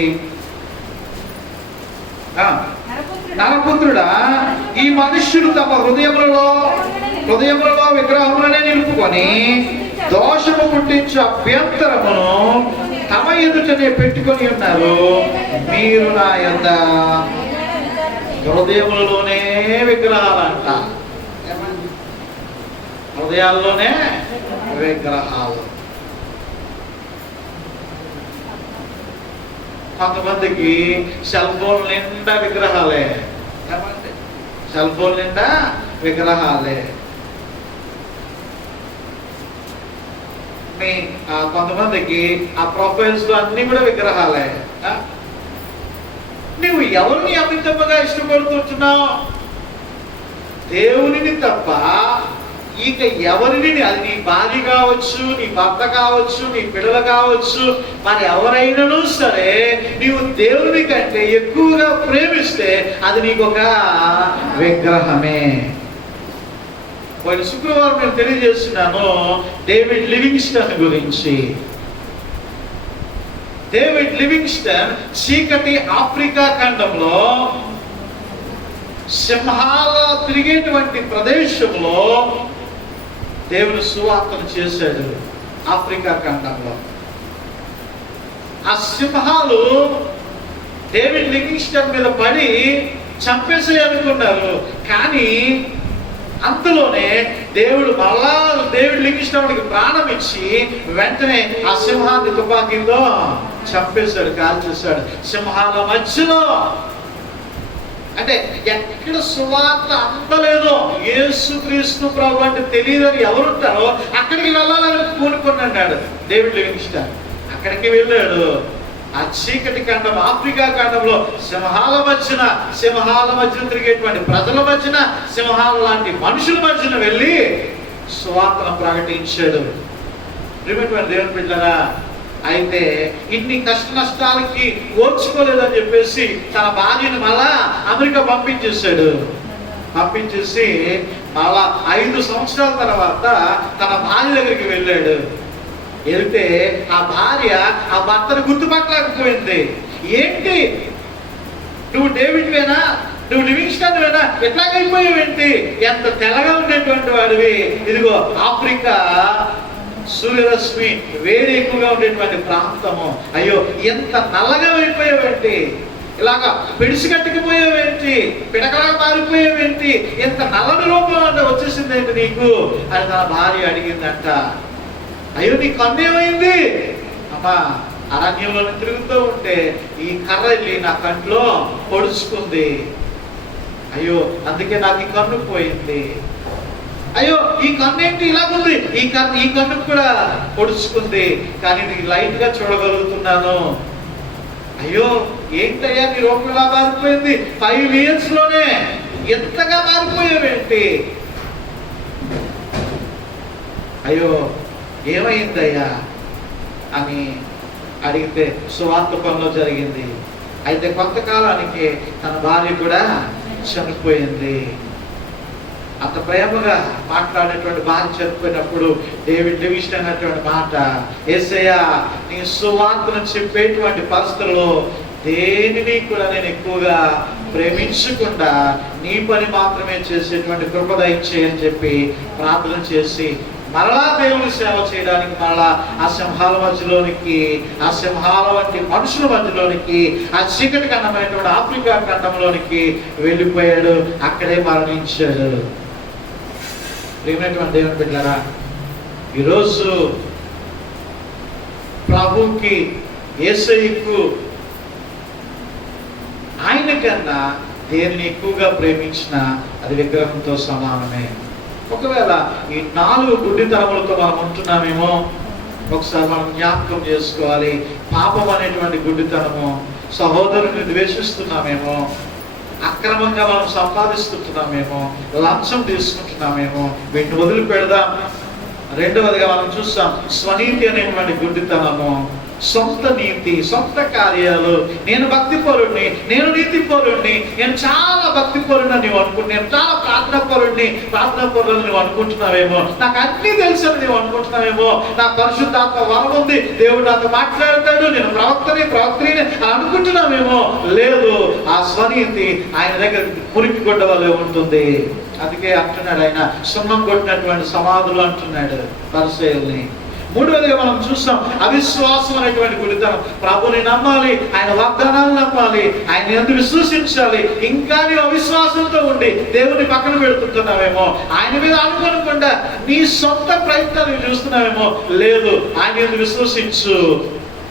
నరపుత్రుడా, ఈ మనుష్యులు తమ హృదయములలో విగ్రహములనే నిలుపుకొని దోషము పుట్టించు అభ్యంతరమును తమ ఎదుటనే పెట్టుకొని ఉన్నారు. మీరు నా యొద్ద హృదయములలోనే విగ్రహాలంట, హృదయాల్లోనే విగ్రహాలు. కొంతమందికి సెల్ ఫోన్ నిండా విగ్రహాలే, సెల్ ఫోన్ నిండా విగ్రహాలే. కొంతమందికి ఆ ప్రొఫైల్స్ లో అన్ని కూడా విగ్రహాలే. నువ్వు ఎవరిని అమితంగా ఇష్టపడుతుంటున్నావు? దేవునిని తప్ప ఇక ఎవరిని, అది నీ భార్య కావచ్చు, నీ భర్త కావచ్చు, నీ పిల్లలు కావచ్చు, మరి ఎవరైనాను సరే నీవు దేవుని కంటే ఎక్కువగా ప్రేమిస్తే అది నీకు ఒక విగ్రహమే. పోయిన శుక్రవారం నేను తెలియజేస్తున్నాను డేవిడ్ లివింగ్స్టన్ గురించి. డేవిడ్ లివింగ్స్టన్ చీకటి ఆఫ్రికా ఖండంలో సింహాల తిరిగేటువంటి ప్రదేశంలో దేవుని సువార్తను చేశాడు. ఆఫ్రికా ఖండంలో ఆ సింహాలు డేవిడ్ లివింగ్స్టన్ మీద పడి చంపేసేయాలనుకున్నారు. కానీ అంతలోనే దేవుడు మళ్ళా డేవిడ్ లివింగ్స్టన్కి ప్రాణం ఇచ్చి వెంటనే ఆ సింహాన్ని తుపాకీతో చంపేశాడు, కాల్చేశాడు. సింహాల మధ్యలో, అంటే ఎక్కడ సువార్త అందలేదో, యేసుక్రీస్తు ప్రభు అంటే తెలియదని ఎవరుంటారో అక్కడికి వెళ్ళాలని పూనుకున్నాడు డేవిడ్ లివింగ్స్టన్. అక్కడికి వెళ్ళాడు. ఆ చీకటి ఖండం ఆఫ్రికా ఖండంలో సింహాల మధ్యన తిరిగేటువంటి ప్రజల మధ్యన, సింహాల లాంటి మనుషుల మధ్యన వెళ్ళి సువార్తను ప్రకటించాడు. ప్రియమైనటువంటి దేవుని బిడ్డలారా, అయితే ఇన్ని కష్ట నష్టాలకి ఓర్చుకోలేదని చెప్పేసి తన భార్యను మళ్ళా అమెరికా పంపించేసి మళ్ళా 5 సంవత్సరాల తర్వాత తన భార్య దగ్గరికి వెళ్ళాడు. వెళ్తే ఆ భార్య ఆ భర్తను గుర్తుపట్టలేకపోయింది. ఏంటి, నువ్వు డేవిడ్ వేనా, నువ్వు లివింగ్స్టన్ వేనా, ఎట్లాగైపోయావేంటి, ఎంత తెల్లగా ఉండేటువంటి వాడివి, ఇదిగో ఆఫ్రికా సూర్యరశ్మి వేడి ఎక్కువగా ఉండేటువంటి ప్రాంతము, అయ్యో ఎంత నల్లగా అయిపోయావేంటి, ఇలాగా పెడిసిగట్టుకుపోయావేంటి, పిడకలాగా మారిపోయావేంటి, ఎంత నల్లని రూపం అంటే వచ్చేసింది ఏంటి నీకు అని తన భార్య అడిగిందంట. అయ్యో నీ కన్ను ఏమైంది? అమ్మా, అరణ్యంలో తిరుగుతూ ఉంటే ఈ కర్ర వెళ్ళి నా కంట్లో పొడుచుకుంది, అయ్యో అందుకే నాకు ఈ కన్ను పోయింది. అయ్యో ఈ కన్ను ఏంటి ఇలాగుంది, ఈ కన్ను కూడా పొడుచుకుంది, కానీ నీకు లైట్ గా చూడగలుగుతున్నాను. అయ్యో ఏంటయ్యా నీ రూపం ఇలా మారిపోయింది, 5 years లోనే ఎంతగా మారిపోయావేంటి? అయ్యో ఏమైందయ్యా అని అడిగితే సువార్త పనిలో జరిగింది. అయితే కొంతకాలానికి తన భార్య కూడా చనిపోయింది. అంత ప్రేమగా మాట్లాడేటువంటి భార్య చనిపోయినప్పుడు డేవిడ్ లెవిషన్ అన్నటువంటి మాట, యేసయ్యా నీ సువార్తను చెప్పేటువంటి పరిస్థితుల్లో దేనిని కూడా నేను ఎక్కువగా ప్రేమించకుండా నీ పని మాత్రమే చేసేటువంటి కృప దయచేయని చెప్పి ప్రార్థన చేసి మరలా దేవుని సేవ చేయడానికి మరలా ఆ సింహాల మధ్యలోనికి, ఆ సింహాల వంటి మనుషుల మధ్యలోనికి, ఆ చీకటి ఖండమైనటువంటి ఆఫ్రికా ఖండంలోనికి వెళ్ళిపోయాడు. అక్కడే మరణించాడు. ప్రియమైనటువంటి దేవుని బిడ్డలారా, ఈరోజు ప్రభుకి, యేసయ్యకు ఆయన కన్నా దేనిని ఎక్కువగా ప్రేమించిన అది విగ్రహంతో సమానమే. ఒకవేళ ఈ 4 గుడ్డితనములతో మనం ఉంటున్నామేమో ఒకసారి మనం జ్ఞాపకం చేసుకోవాలి. పాపం అనేటువంటి గుడ్డితనము, సహోదరుని ద్వేషిస్తున్నామేమో, అక్రమంగా మనం సంపాదిస్తుంటున్నామేమో, లంచం తీసుకుంటున్నామేమో, వీటిని వదిలిపెడదాం. రెండవదిగా మనం చూస్తాం స్వనీతి అనేటువంటి గుడ్డితనము, సొంత నీతి, సొంత కార్యాలు. నేను భక్తిపరుణ్ణి, నేను నీతిపరుణ్ణి, నేను చాలా భక్తిపరుణ్ణి నీవు అనుకుంటున్నా, నేను చాలా ప్రార్థనాపరులను నువ్వు అనుకుంటున్నావేమో, నాకు అన్ని తెలుసని నువ్వు అనుకుంటున్నావేమో, నా పరిశుద్ధాత్మ వరం ఉంది, దేవుడు నాతో మాట్లాడతాడు, నేను ప్రవక్తని అనుకుంటున్నావేమో. లేదు, ఆ స్వనీతి ఆయన దగ్గర మురికి గొడ్డ వల్లే ఉంటుంది. అందుకే అంటున్నాడు ఆయన, సున్నం కొట్టినటువంటి సమాధులు అంటున్నాడు పరిసయ్యుల్ని. మూడవదిగా మనం చూస్తాం అవిశ్వాసం అనేటువంటి గుడితనం. ప్రభుని నమ్మాలి, ఆయన వాగ్దానాలు నమ్మాలి, ఆయన ఎందుకు విశ్వసించాలి. ఇంకా నీవు అవిశ్వాసంతో ఉండి దేవుని పక్కన పెడుతుంటున్నావేమో, ఆయన మీద అనుకోనకుండా నీ సొంత ప్రయత్నాలు చూస్తున్నావేమో. లేదు, ఆయన ఎందుకు విశ్వసించు,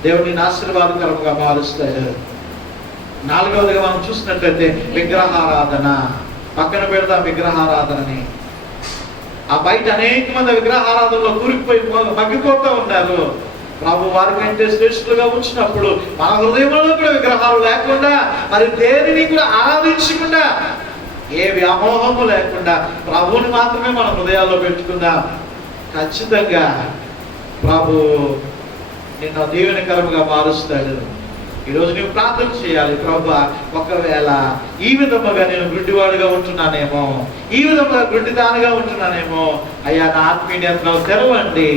దేవుడిని ఆశీర్వాదకరంగా మారుస్తాడు. నాలుగవదిగా మనం చూసినట్లయితే విగ్రహారాధన. పక్కన పెడతాం విగ్రహారాధనని. ఆ బయట అనేక మంది విగ్రహారాధనలో కూరుకుపోయి మగ్గిపోతూ ఉన్నారు. ప్రభు వారి కంటే శ్రేష్ఠులుగా ఉంచినప్పుడు మన హృదయంలో కూడా విగ్రహాలు లేకుండా, మరి దేనిని కూడా ఆరాధించకుండా, ఏ వ్యామోహము లేకుండా ప్రభువుని మాత్రమే మన హృదయాల్లో పెట్టుకుందాం. ఖచ్చితంగా ప్రభు నిన్ను దీవెనకరముగా మారుస్తాడు. ఈరోజు నీవు ప్రార్థన చేయాలి, ప్రభువా ఒకవేళ ఈ విధముగా నేను గుడ్డివాడుగా ఉంటున్నానేమో, ఈ విధముగా గుడ్డిదానిగా ఉంటున్నానేమో, అయ్యా నా ఆత్మీయ నేత్రాలు తెరవండి,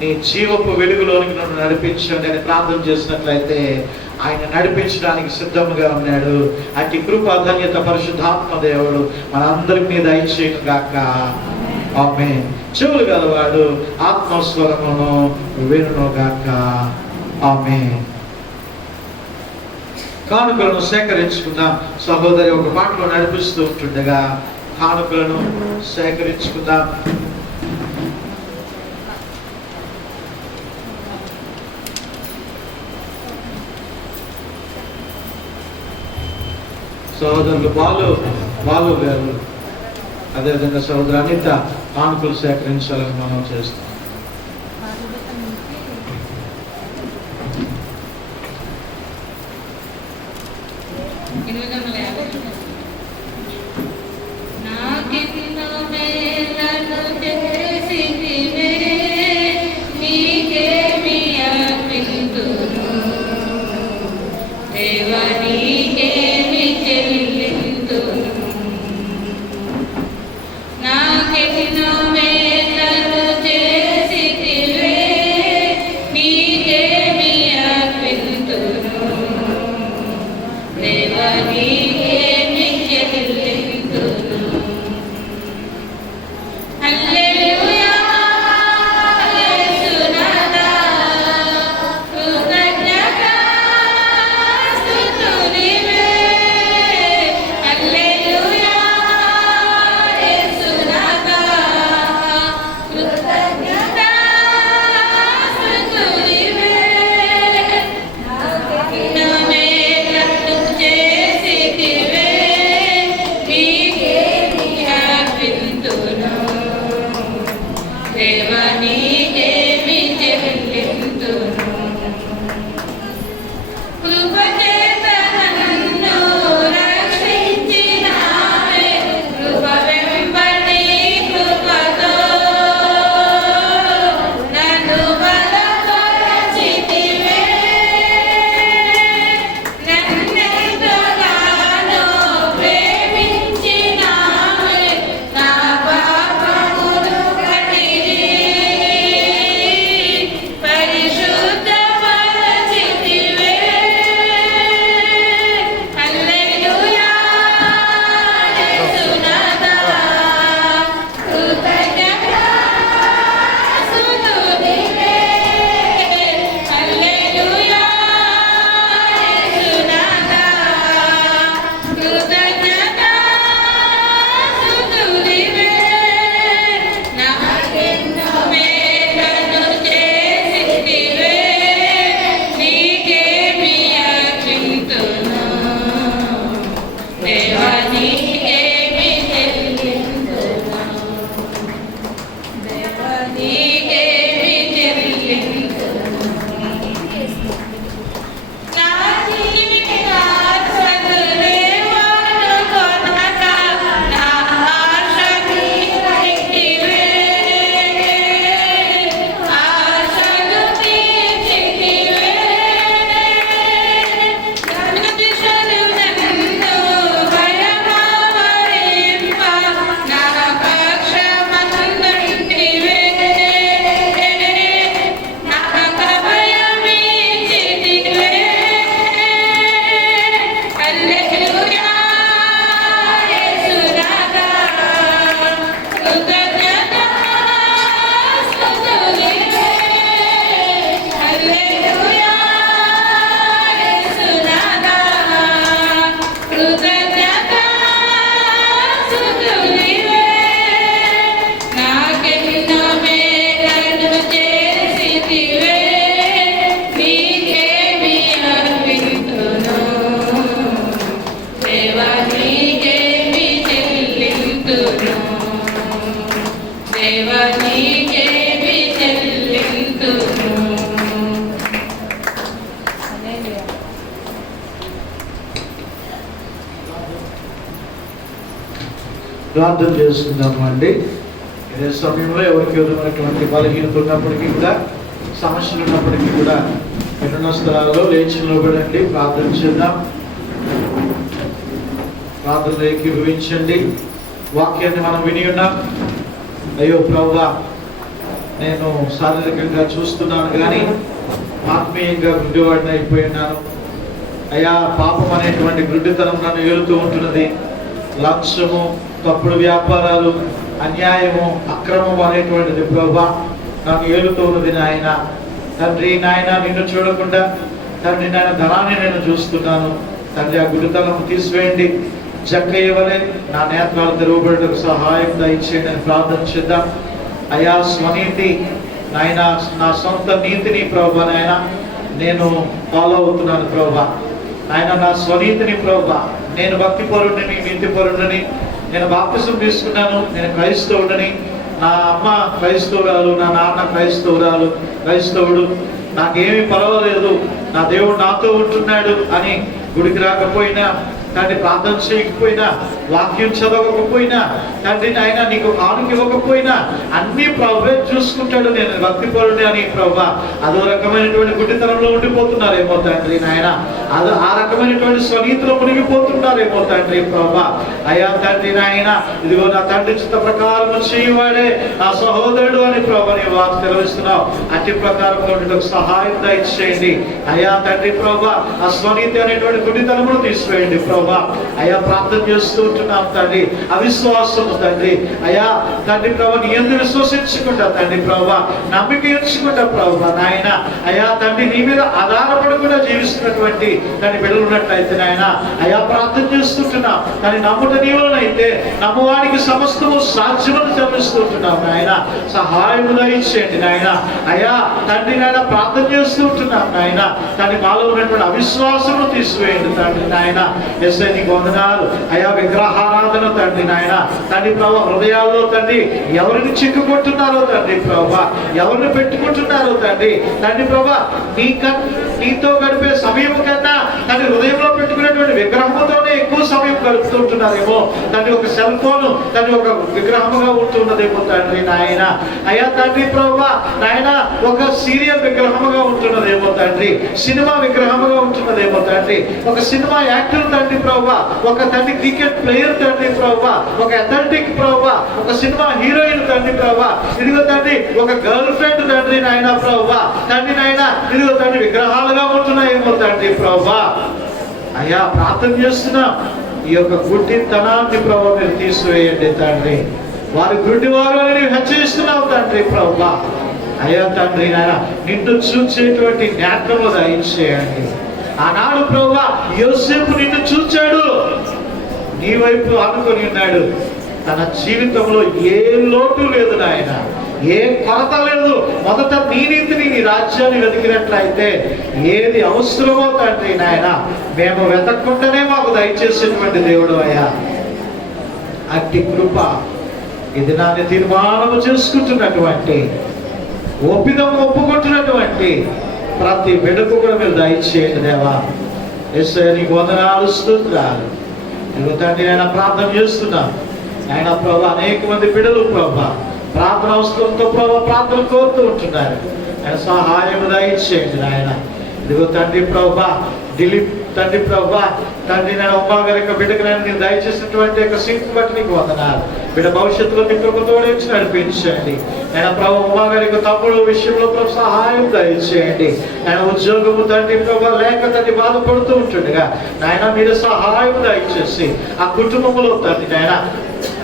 నీ జీవపు వెలుగులోనికి నన్ను నడిపించండి అని ప్రార్థన చేసినట్లయితే ఆయన నడిపించడానికి సిద్ధంగా ఉన్నాడు. అట్టి కృప ధన్యత పరిశుద్ధాత్మ దేవుడు మనందరి మీద దయచేయను గాక. ఆమేన్. చెవులు గలవాడు ఆత్మస్వరమును వినును గాక. ఆమేన్. కానుకలను సేకరించుకుందాం. సహోదరి ఒక పాటలో నడిపిస్తూ ఉంటుండగా కానుకలను సేకరించుకుందాం. సహోదరులు బాలు గారు, అదేవిధంగా సహోదరు అనిత కానుకలు సేకరించాలని మనం చేస్తాం. ప్రార్థన చేస్తున్నాము అండి. ఇదే సమయంలో ఎవరికి విధమైనటువంటి బలహీనత ఉన్నప్పటికీ కూడా, సమస్యలు ఉన్నప్పటికీ కూడా ఎన్నో స్థలాల్లో లేచి నిలబడండి, ప్రార్థన చేద్దాం. ప్రార్థనలో ఏకీభవించండి. వాక్యాన్ని మనం విని ఉన్నాం. అయ్యో ప్రభువా, నేను శారీరకంగా చూస్తున్నాను కానీ ఆత్మీయంగా గుడ్డివాడిని అయిపోయినాను. అయ్యా, పాపం అనేటువంటి గుడ్డితనం నన్ను ఏలుతూ ఉంటున్నది. లక్ష్యము, తప్పుడు వ్యాపారాలు, అన్యాయము, అక్రమం అనేటువంటిది ప్రభువా నన్ను ఏలుతూ ఉన్నది నాయన. తండ్రి నాయన, నిన్ను చూడకుండా తండ్రి నాయన ధనాన్ని నేను చూస్తున్నాను. తండ్రి, ఆ గుడితనం తీసివేయండి. జక్కయ్య వలె నా నేత్రాలు తెరవబడటకు సహాయం దయచేయండి అని ప్రార్థన చేద్దాం. అయా, స్వనీతి నాయన, నా సొంత నీతిని ప్రభువా నాయన నేను ఫాలో అవుతున్నాను ప్రభువా నాయన. నా స్వనీతిని ప్రభువా, నేను భక్తి పరుడిని, నీతి పరుడిని, నేను బాప్తిసం తీసుకున్నాను, నేను క్రైస్తవుడిని, నా అమ్మ క్రైస్తవురాలు, నా నాన్న క్రైస్తవుడు, నాకేమీ పర్వాలేదు, నా దేవుడు నాతో ఉంటున్నాడు అని గుడికి రాకపోయినా, తండ్రి ప్రార్థన చేయకపోయినా, వాక్యం చదవకపోయినా, తండ్రి నాయన నీకు కానుక ఇవ్వకపోయినా అన్ని ప్రభువే చూసుకుంటాడు, నేను భక్తిపరుడు అని ప్రభువా అదో రకమైనటువంటి గుడ్డితనంలో ఉండిపోతున్నారేమో తండ్రి నాయన. ఆ రకమైనటువంటి స్వనీతిలో మునిగిపోతున్నారేమో తండ్రి ప్రభువా. అయ్యా తండ్రి నాయన, ఇదిగో నా తండ్రి చిత్త ప్రకారం చేయవాడే నా సహోదరుడు అని ప్రభువా నీ వాకు తెలివిస్తున్నావు. అట్టి ప్రకారంలో ఉండటకు సహాయం దయచేయండి అయ్యా తండ్రి ప్రభువా. ఆ స్వనీతి అనేటువంటి గుడ్డితనమును తీసివేయండి ప్రభువా. అయ్యా, ప్రార్థన చేస్తూ ఉంటున్నాం తండ్రి. అవిశ్వాసము తండ్రి అయ్యా తండ్రి ప్రభు, నీ యందు విశ్వసించకుండా తండ్రి ప్రభు, నమ్మిక ఉంచకుండా ప్రభు నాయన అయ్యా తండ్రి నీ మీద ఆధారపడకుండా జీవిస్తున్నటువంటి తండ్రి బిడ్డలు ఉన్నట్లయితే నాయన అయ్యా ప్రార్థన చేస్తుంటున్నాం. కానీ నమ్ముట నీవులనైతే నమ్మవానికి సమస్తము సాధ్యమని తెలుస్తుంటున్నాం నాయన. సహాయము దయచేయండి నాయన. అయ్యా తండ్రి నాయన ప్రార్థన చేస్తూ ఉంటున్నాం నాయన. తండ్రి మాలో ఉన్నటువంటి అవిశ్వాసము తీసివేయండి తండ్రి నాయన. ఎస్ఐ నీకు వందనాలు అయ్యా. విగ్రహారాధన తండ్రి నాయన తండ్రి ప్రభు, హృదయాల్లో తండ్రి ఎవరిని చిక్కుకుంటున్నారో తండ్రి ప్రభు, ఎవరిని పెట్టుకుంటున్నారో తండ్రి ప్రభు, నీతో గడిపే సమయం కన్నా తండ్రి హృదయంలో పెట్టుకునేటువంటి విగ్రహంతోనే ఎక్కువ సమయం గడుపుతుంటున్నారేమో తండ్రి. ఒక సెల్ ఫోన్ తండ్రి ఒక విగ్రహముగా ఉంటున్నదేమో తండ్రి నాయన. అయ్యా తండ్రి ప్రభు నాయన, ఒక సీరియల్ విగ్రహముగా ఉంటున్నదేమో తండ్రి, సినిమా విగ్రహముగా ఉంటున్నదేమో తండ్రి, ఒక సినిమా యాక్టర్ తండ్రి ప్రభు, ఒక తండ్రి క్రికెట్ ప్లేయర్ తండ్రి ప్రభు, ఒక అథ్లెటిక్ ప్రభు, ఒక సినిమా హీరోయిన్ తండ్రి ప్రభు, ఇదిగో తండ్రి ఒక గర్ల్ ఫ్రెండ్ తండ్రి నాయన ప్రభు, తండ్రి నాయన ఇదిగో తండ్రి విగ్రహాలుగా ఉంటున్నాయేమో తండ్రి ప్రభు. అయ్యా ప్రార్థన చేస్తున్నాం, ఈ యొక్క గుడ్డితనాన్ని ప్రభు మీరు తీసివేయండి తండ్రి. వారి గుడ్డి వారు హెచ్చరిస్తున్నావు తండ్రి ప్రభు. అయ్యా తండ్రి నాయన, నిన్ను చూసేటువంటి జ్ఞాపకము దయచేయండి. ఆనాడు ప్రభువా యోసేపు నిన్ను చూచాడు, నీ వైపు ఆనుకొని ఉన్నాడు. తన జీవితంలో ఏ లోటు లేదు నాయన, ఏ కొరత లేదు. మొదట నీ నీతిని, నీ రాజ్యాన్ని వెతికినట్లయితే ఏది అవసరమో తండ్రి నాయన మేము వెతక్కుండానే మాకు దయచేసేటువంటి దేవుడు అయ్యా. అట్టి కృప ఇది నాన్ని తీర్మానము చేసుకుంటున్నటువంటి ఒప్పుకుంటున్నటువంటి ప్రతి బిడ్డకు కూడా మీరు దయచేయండి దేవా. యేసయ్య నీకు వందనాలు, స్తోత్రాలు. ఇదిగో తండ్రి ఆయన ప్రార్థన చేస్తున్నాం ఆయన ప్రభా. అనేక మంది బిడ్డలు ప్రభా ప్రార్థన అవసరంతో ప్రభా ప్రార్థన కోరుతూ ఉంటున్నారు. ఆయన సహాయం దయచేయండి నాయన. ఇదిగో తండ్రి ప్రభా దిలీప్ తండ్రి ప్రభా తండ్రి నేను ఉమ్మా గారి యొక్క బిడ్డకు నేను దయచేసినటువంటి యొక్క సీట్ని బట్టి నీకు వందనాలు. బిడ్డ భవిష్యత్తులో మీ కృపతో నడిపించండి. ఆయన ప్రభు ఉమ్మా గారి యొక్క తమ్ముడు విషయంలో ప్రభు సహాయం దయచేయండి. ఆయన ఉద్యోగము తండ్రి ప్రభా లేక తండ్రి బాధపడుతూ ఉంటుండగా నాయన మీరు సహాయం దయచేసి ఆ కుటుంబంలో తండ్రి నాయన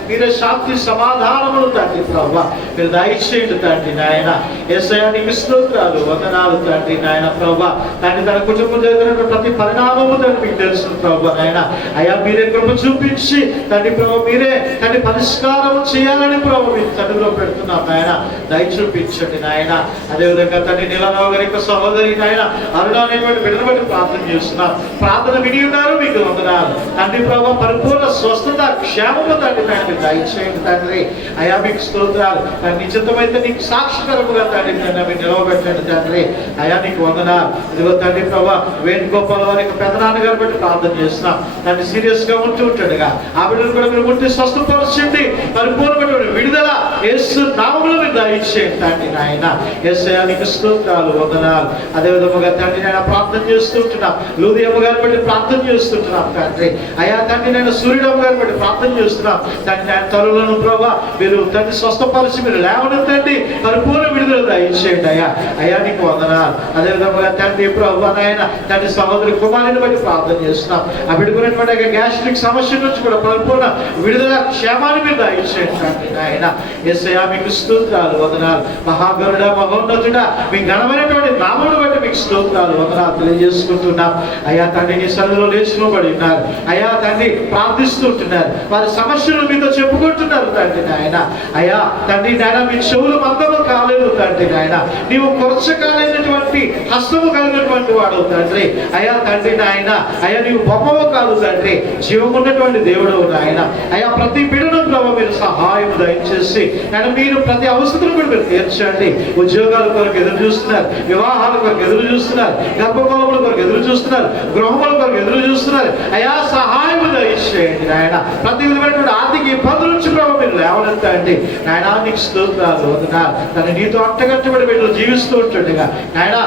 మీరే శాంతి సమాధానములు తండ్రి ప్రభా మీరు దయచేయండి తండ్రి నాయన. యేసయ్య నీకు స్తోత్రాలు, వందనాలు తండ్రి నాయన ప్రభా. తండ్రి తన కుటుంబం జరిగిన ప్రతి పరిణామము తండ్రి మీకు తెలుసు ప్రభా నాయన. అయ్యా మీరే కృప చూపించి తండ్రి ప్రభా మీరే తండ్రి పరిష్కారం చేయాలని ప్రభు మీ తండ్రిలో పెడుతున్నాం నాయన. దయ చూపించండి నాయన. అదేవిధంగా తండ్రి నీలరావు గారి యొక్క సహోదరి నాయన అరుణ అనేటువంటి బిడ్డను బట్టి ప్రార్థన చేస్తున్నాం. ప్రార్థన విని ఉన్నారు, మీకు వందనాలు తండ్రి ప్రభా. పరిపూర్ణ స్వస్థత క్షేమము తండ్రి నాయన దయచేయండి తండ్రి. అయా మీకు స్తోత్రాలు. నిశ్చితమైతే నీకు సాక్షికరముగా తండ్రి మీరు నిలవబెట్టండి తండ్రి. అయా నీకు వందనాలు. ఇదిగో తండ్రి ప్రభా వేణుగోపాల్ వారి యొక్క పెదనాన్నగారు బట్టి ప్రార్థన చేస్తున్నాం. తండ్రి సీరియస్ గా ఉంటూ ఉంటాడుగా ఆ బిడ్డను కూడా మీరు ముట్టి స్వస్థపరచండి. పరిపూర్ణమైన విడుదల యేసు నామములో మీరు దయచేయండి తండ్రి నాయన. యేసయ్య నీకు స్తోత్రాలు, వందనాలు. అదే విధముగా తండ్రి నేను ప్రార్థన చేస్తుంటున్నాం. లూదియమ్మ గారిని బట్టి ప్రార్థన చేస్తుంటున్నాం తండ్రి. అయా తండ్రి నేను సూర్యుడమ్మ గారిని బట్టి ప్రార్థన చేస్తున్నాం తండ్రి. తరులను ప్రభా మీరు తండ్రి స్వస్థపరిచి మీరు లేవనెత్తండి, పరిపూర్ణ విడుదల దయచేయండి అయ్యా. అయ్యా నీకు వందనాలు. అదేవిధంగా తండ్రి ప్రభా నాయన తండ్రి సహోదరి కుమారుని బట్టి ప్రార్థన చేస్తున్నాం. ఆ బిడ్డకున్నటువంటి గ్యాస్ట్రిక్ సమస్య నుంచి కూడా పరిపూర్ణ విడుదల క్షేమాన్ని మీరు దయచేయండి తండ్రి నాయన. యేసయ్య మీకు స్తోత్రాలు, వందనాలు. మహాగరుడ మహోన్నతుడా మీ ఘనమైనటువంటి నామమును బట్టి మీకు స్తోత్రాలు, వందనాలు తెలియజేసుకుంటున్నాం. అయ్యా తండ్రి నీ సన్నిధిలో లేచినబడి ఉన్నారు. అయ్యా తండ్రి ప్రార్థిస్తుంటున్నారు. వారి సమస్యలు మీతో చెప్పుకుంటున్నారు తండ్రి నాయన. అయ్యా తండ్రి నాయన మీ చెవులు మందము కాలేదు తండ్రి నాయన. నీవు కొరచకాలైనటువంటి హస్తము కలిగినటువంటి వాడు తండ్రి. అయ్యా తండ్రి నాయన అయ్యా నీవు బొమ్మవు కాదు తండ్రి, జీవమున్నటువంటి దేవుడు నాయన. అయ్యా ప్రతి బిడ్డను ప్రభు మీరు సహాయం దయచేసి ఆయన మీరు ప్రతి అవసరం కూడా మీరు తీర్చండి. ఉద్యోగాల కొరకు ఎదురు చూస్తున్నారు, వివాహాల కొరకు ఎదురు చూస్తున్నారు, గర్భఫలముల కొరకు ఎదురు చూస్తున్నారు, గృహముల కొరకు ఎదురు చూస్తున్నారు. అయ్యా సహాయం దయచేయండి నాయన. ప్రతి విధమైనటువంటి ఆర్థిక ఇబ్బందుల నుంచి ప్రభు మీరు లేవనెత్తండి నాయన. నీకు స్తోత్రాలు, వందనాలు. తన నీతో అట్టగట్టబడి బిడ్డలు జీవిస్తూ ఉంటుండగా నాయన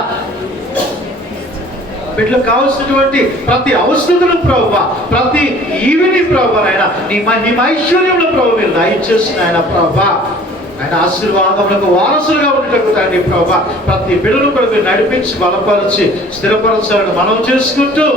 బిడ్డలకు కావాల్సినటువంటి ప్రతి అవసరతను ప్రభు ప్రతి ఈవిని ప్రభు నాయన నీ ఐశ్వర్యంలో ప్రభు మీరు దయచేసిన ఆయన ప్రభు ఆయన ఆశీర్వాదములకు వారసులుగా ఉండటకు తండ్రి ప్రభా ప్రతి బిడ్డను కూడా మీరు నడిపించి బలపరిచి స్థిరపరచాలని మనం చేసుకుంటూ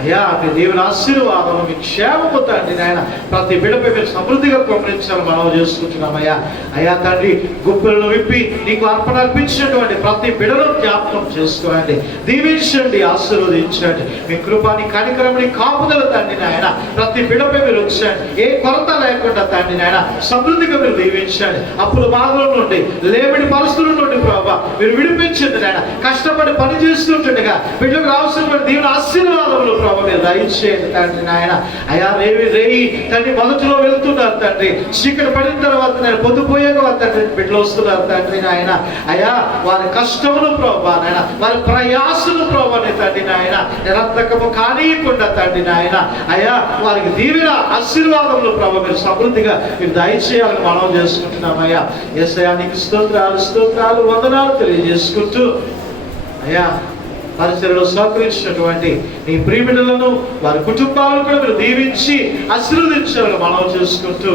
అయ్యా మీ దేవుని ఆశీర్వాదము మీ క్షేమము తండ్రి నాయన ప్రతి బిడ్డపై మీరు సమృద్ధిగా కుమ్మరించాలని మనం చేసుకుంటున్నాం. అయ్యా అయ్యా తండ్రి గుప్పెలను విప్పి నీకు అర్పణ అర్పించినటువంటి ప్రతి బిడ్డను జ్ఞాపకం చేసుకోండి, దీవించండి, ఆశీర్వదించండి. మీ కృపాని కనికరముని కాపుదల తండ్రి నాయన ప్రతి బిడ్డపై మీరు ఉంచండి. ఏ కొరత లేకుండా తండ్రి నాయన సమృద్ధిగా మీరు దీవించండి. అప్పుల బాధల నుండి లేబడి పరిస్థితుల నుండి ప్రభావ మీరు విడిపించండి నాయన. కష్టపడి పని చేస్తుంటుండగా బిడ్డకు రావాల్సినటువంటి దేవుని ఆశీర్వాదములు మీరు దయచేయండి తండ్రి నాయన. అయా రేయి తండ్రి మొదటిలో వెళ్తున్నారు తండ్రి, చీకటి పడిన తర్వాత నేను పొద్దుపోయాక తండ్రి బిడ్డలు వస్తున్నారు తండ్రి నాయన. అయా వారి కష్టములు ప్రభా నాయన వారి ప్రయాసలు ప్రభాని తండ్రి నాయన నిరంతకము కానీయకుండా తండ్రి నాయన అయా వారికి దీవెన ఆశీర్వాదములు ప్రభా మీరు సమృద్ధిగా మీరు దయచేయాలని మనం చేసుకుంటున్నాం. అయ్యా యేసయ్య నీకు స్తోత్రాలు, స్తోత్రాలు, వందనాలు తెలియజేసుకుంటూ అయ్యా పరిసరలో సహకరించినటువంటి నీ ప్రియబిడ్డలను వారి కుటుంబాలను కూడా మీరు దీవించి ఆశీర్వదించాలని మనం చేసుకుంటూ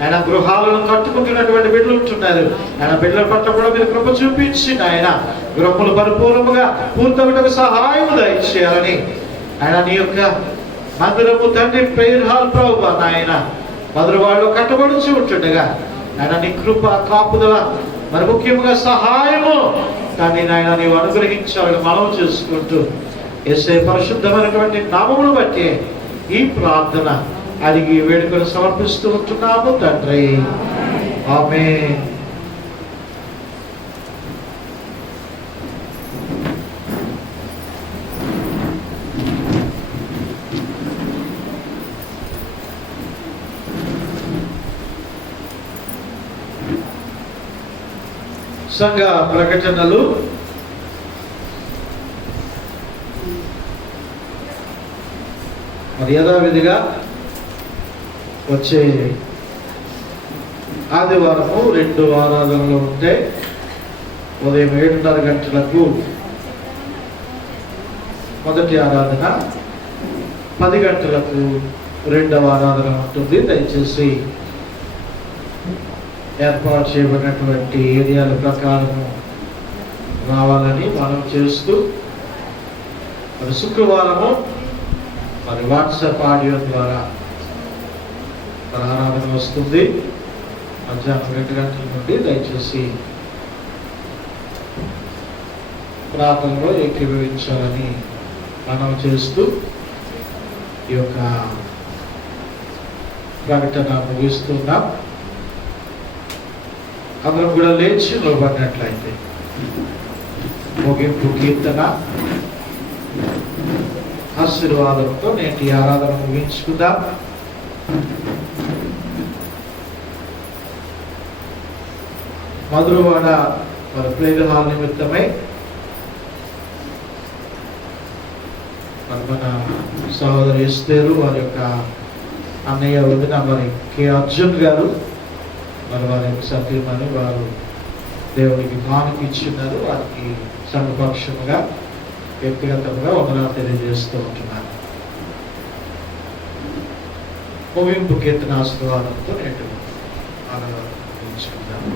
ఆయన గృహాలను కట్టుకుంటున్నటువంటి బిడ్డలు ఉంటున్నారు. ఆయన బిడ్డల పట్ల కూడా మీరు కృప చూపించి ఆయన గృహములు పరిపూర్ణముగా పూర్తవుటకు సహాయం దయచేయాలని ఆయన నీ యొక్క మందిరము తండ్రి ప్రేయర్ హాల్ ప్రభు నాయన మధురవాళ్ళు కట్టబడుచు ఉంటుండగా ఆయన నీ కృప కాపుదల మరి ముఖ్యంగా సహాయము కానీ నాయన నీవు అనుగ్రహించాలని మనం చేసుకుంటూ యేసయ్య పరిశుద్ధమైనటువంటి నామమును బట్టి ఈ ప్రార్థన అడిగి వేడుకను సమర్పిస్తూ ఉంటున్నాము తండ్రి. ఆమేన్. సంఘ ప్రకటనలు మరి యథావిధిగా వచ్చే ఆదివారము 2 ఆరాధనలు ఉంటే ఉదయం 7:30 గంటలకు మొదటి ఆరాధన, 10 గంటలకు 2వ ఆరాధన ఉంటుంది. దయచేసి ఏర్పాటు చేయబడినటువంటి ఏరియాల ప్రకారము రావాలని మనం చేస్తూ, మరి శుక్రవారము మరి వాట్సాప్ ఆడియో ద్వారా మరి ఆరాధన వస్తుంది. మధ్యాహ్నం 2 గంటల నుండి దయచేసి ప్రార్థనలో ఏకీభవించాలని మనం చేస్తూ ఈ యొక్క ప్రకటన ముగిస్తున్నాం. అందరం కూడా లేచి నిలబడినట్లయితే ముగింపు కీర్తన ఆశీర్వాదంతో నేటి ఆరాధన ముగించుకుందాం. మధురవాడ మరి ప్రేయర్ హాల్ నిమిత్తమై మరి మన సహోదరు ఎస్తేరు, వారి యొక్క అన్నయ్య వదిన మరి కె అర్జున్ గారు, మరి వారి యొక్క సభ్యులని వారు దేవునికి మానికి ఇచ్చినారు. వారికి సంఘపక్షముగా వ్యక్తిగతంగా వందనాలు తెలియజేస్తూ ఉంటున్నాను. ముగింపు కీర్తన ఆశీర్వాదంతో నేటి ఆరాధించుకుందాము.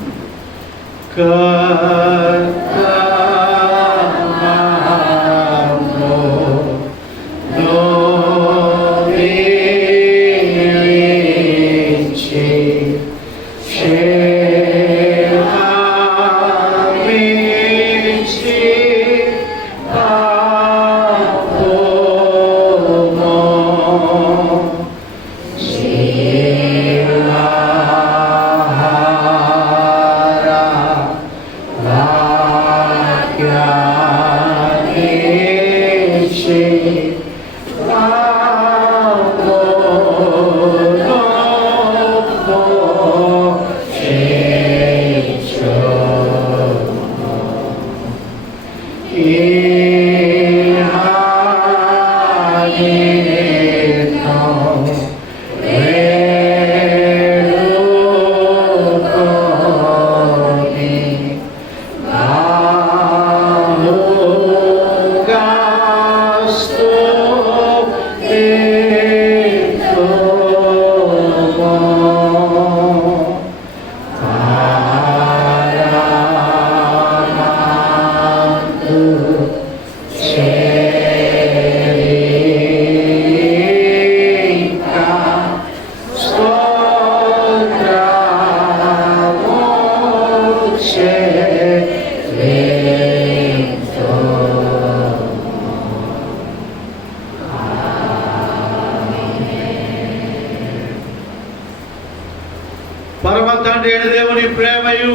పరమ తండ్రి అయిన దేవుని ప్రేమయు,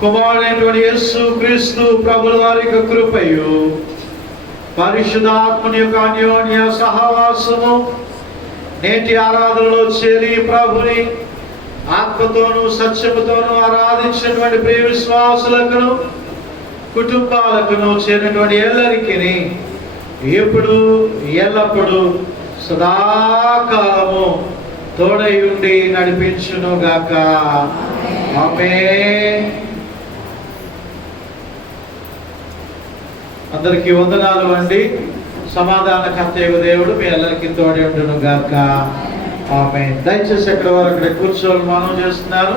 కుమారుడైనటువంటి యేసు క్రీస్తు ప్రభుల వారి యొక్క కృపయు, పరిశుద్ధాత్మని యొక్క అన్యోన్య సహవాసము నేటి ఆరాధనలో చేరి ప్రభుని ఆత్మతోనూ సత్యముతోనూ ఆరాధించినటువంటి ప్రియ విశ్వాసులకును కుటుంబాలకును చేరినటువంటి ఎల్లరికీ ఎప్పుడు ఎల్లప్పుడు సదాకాలము తోడై ఉండి నడిపించును గాక. ఆమేన్. అందరికీ వందనాలు అండి. సమాధానకర్తయగు దేవుడు మీ అందరికీ తోడై ఉండును గాక. ఆమేన్. దయచేసి ఎక్కడ వారు అక్కడ కూర్చోవాలి మనం చేస్తున్నారు.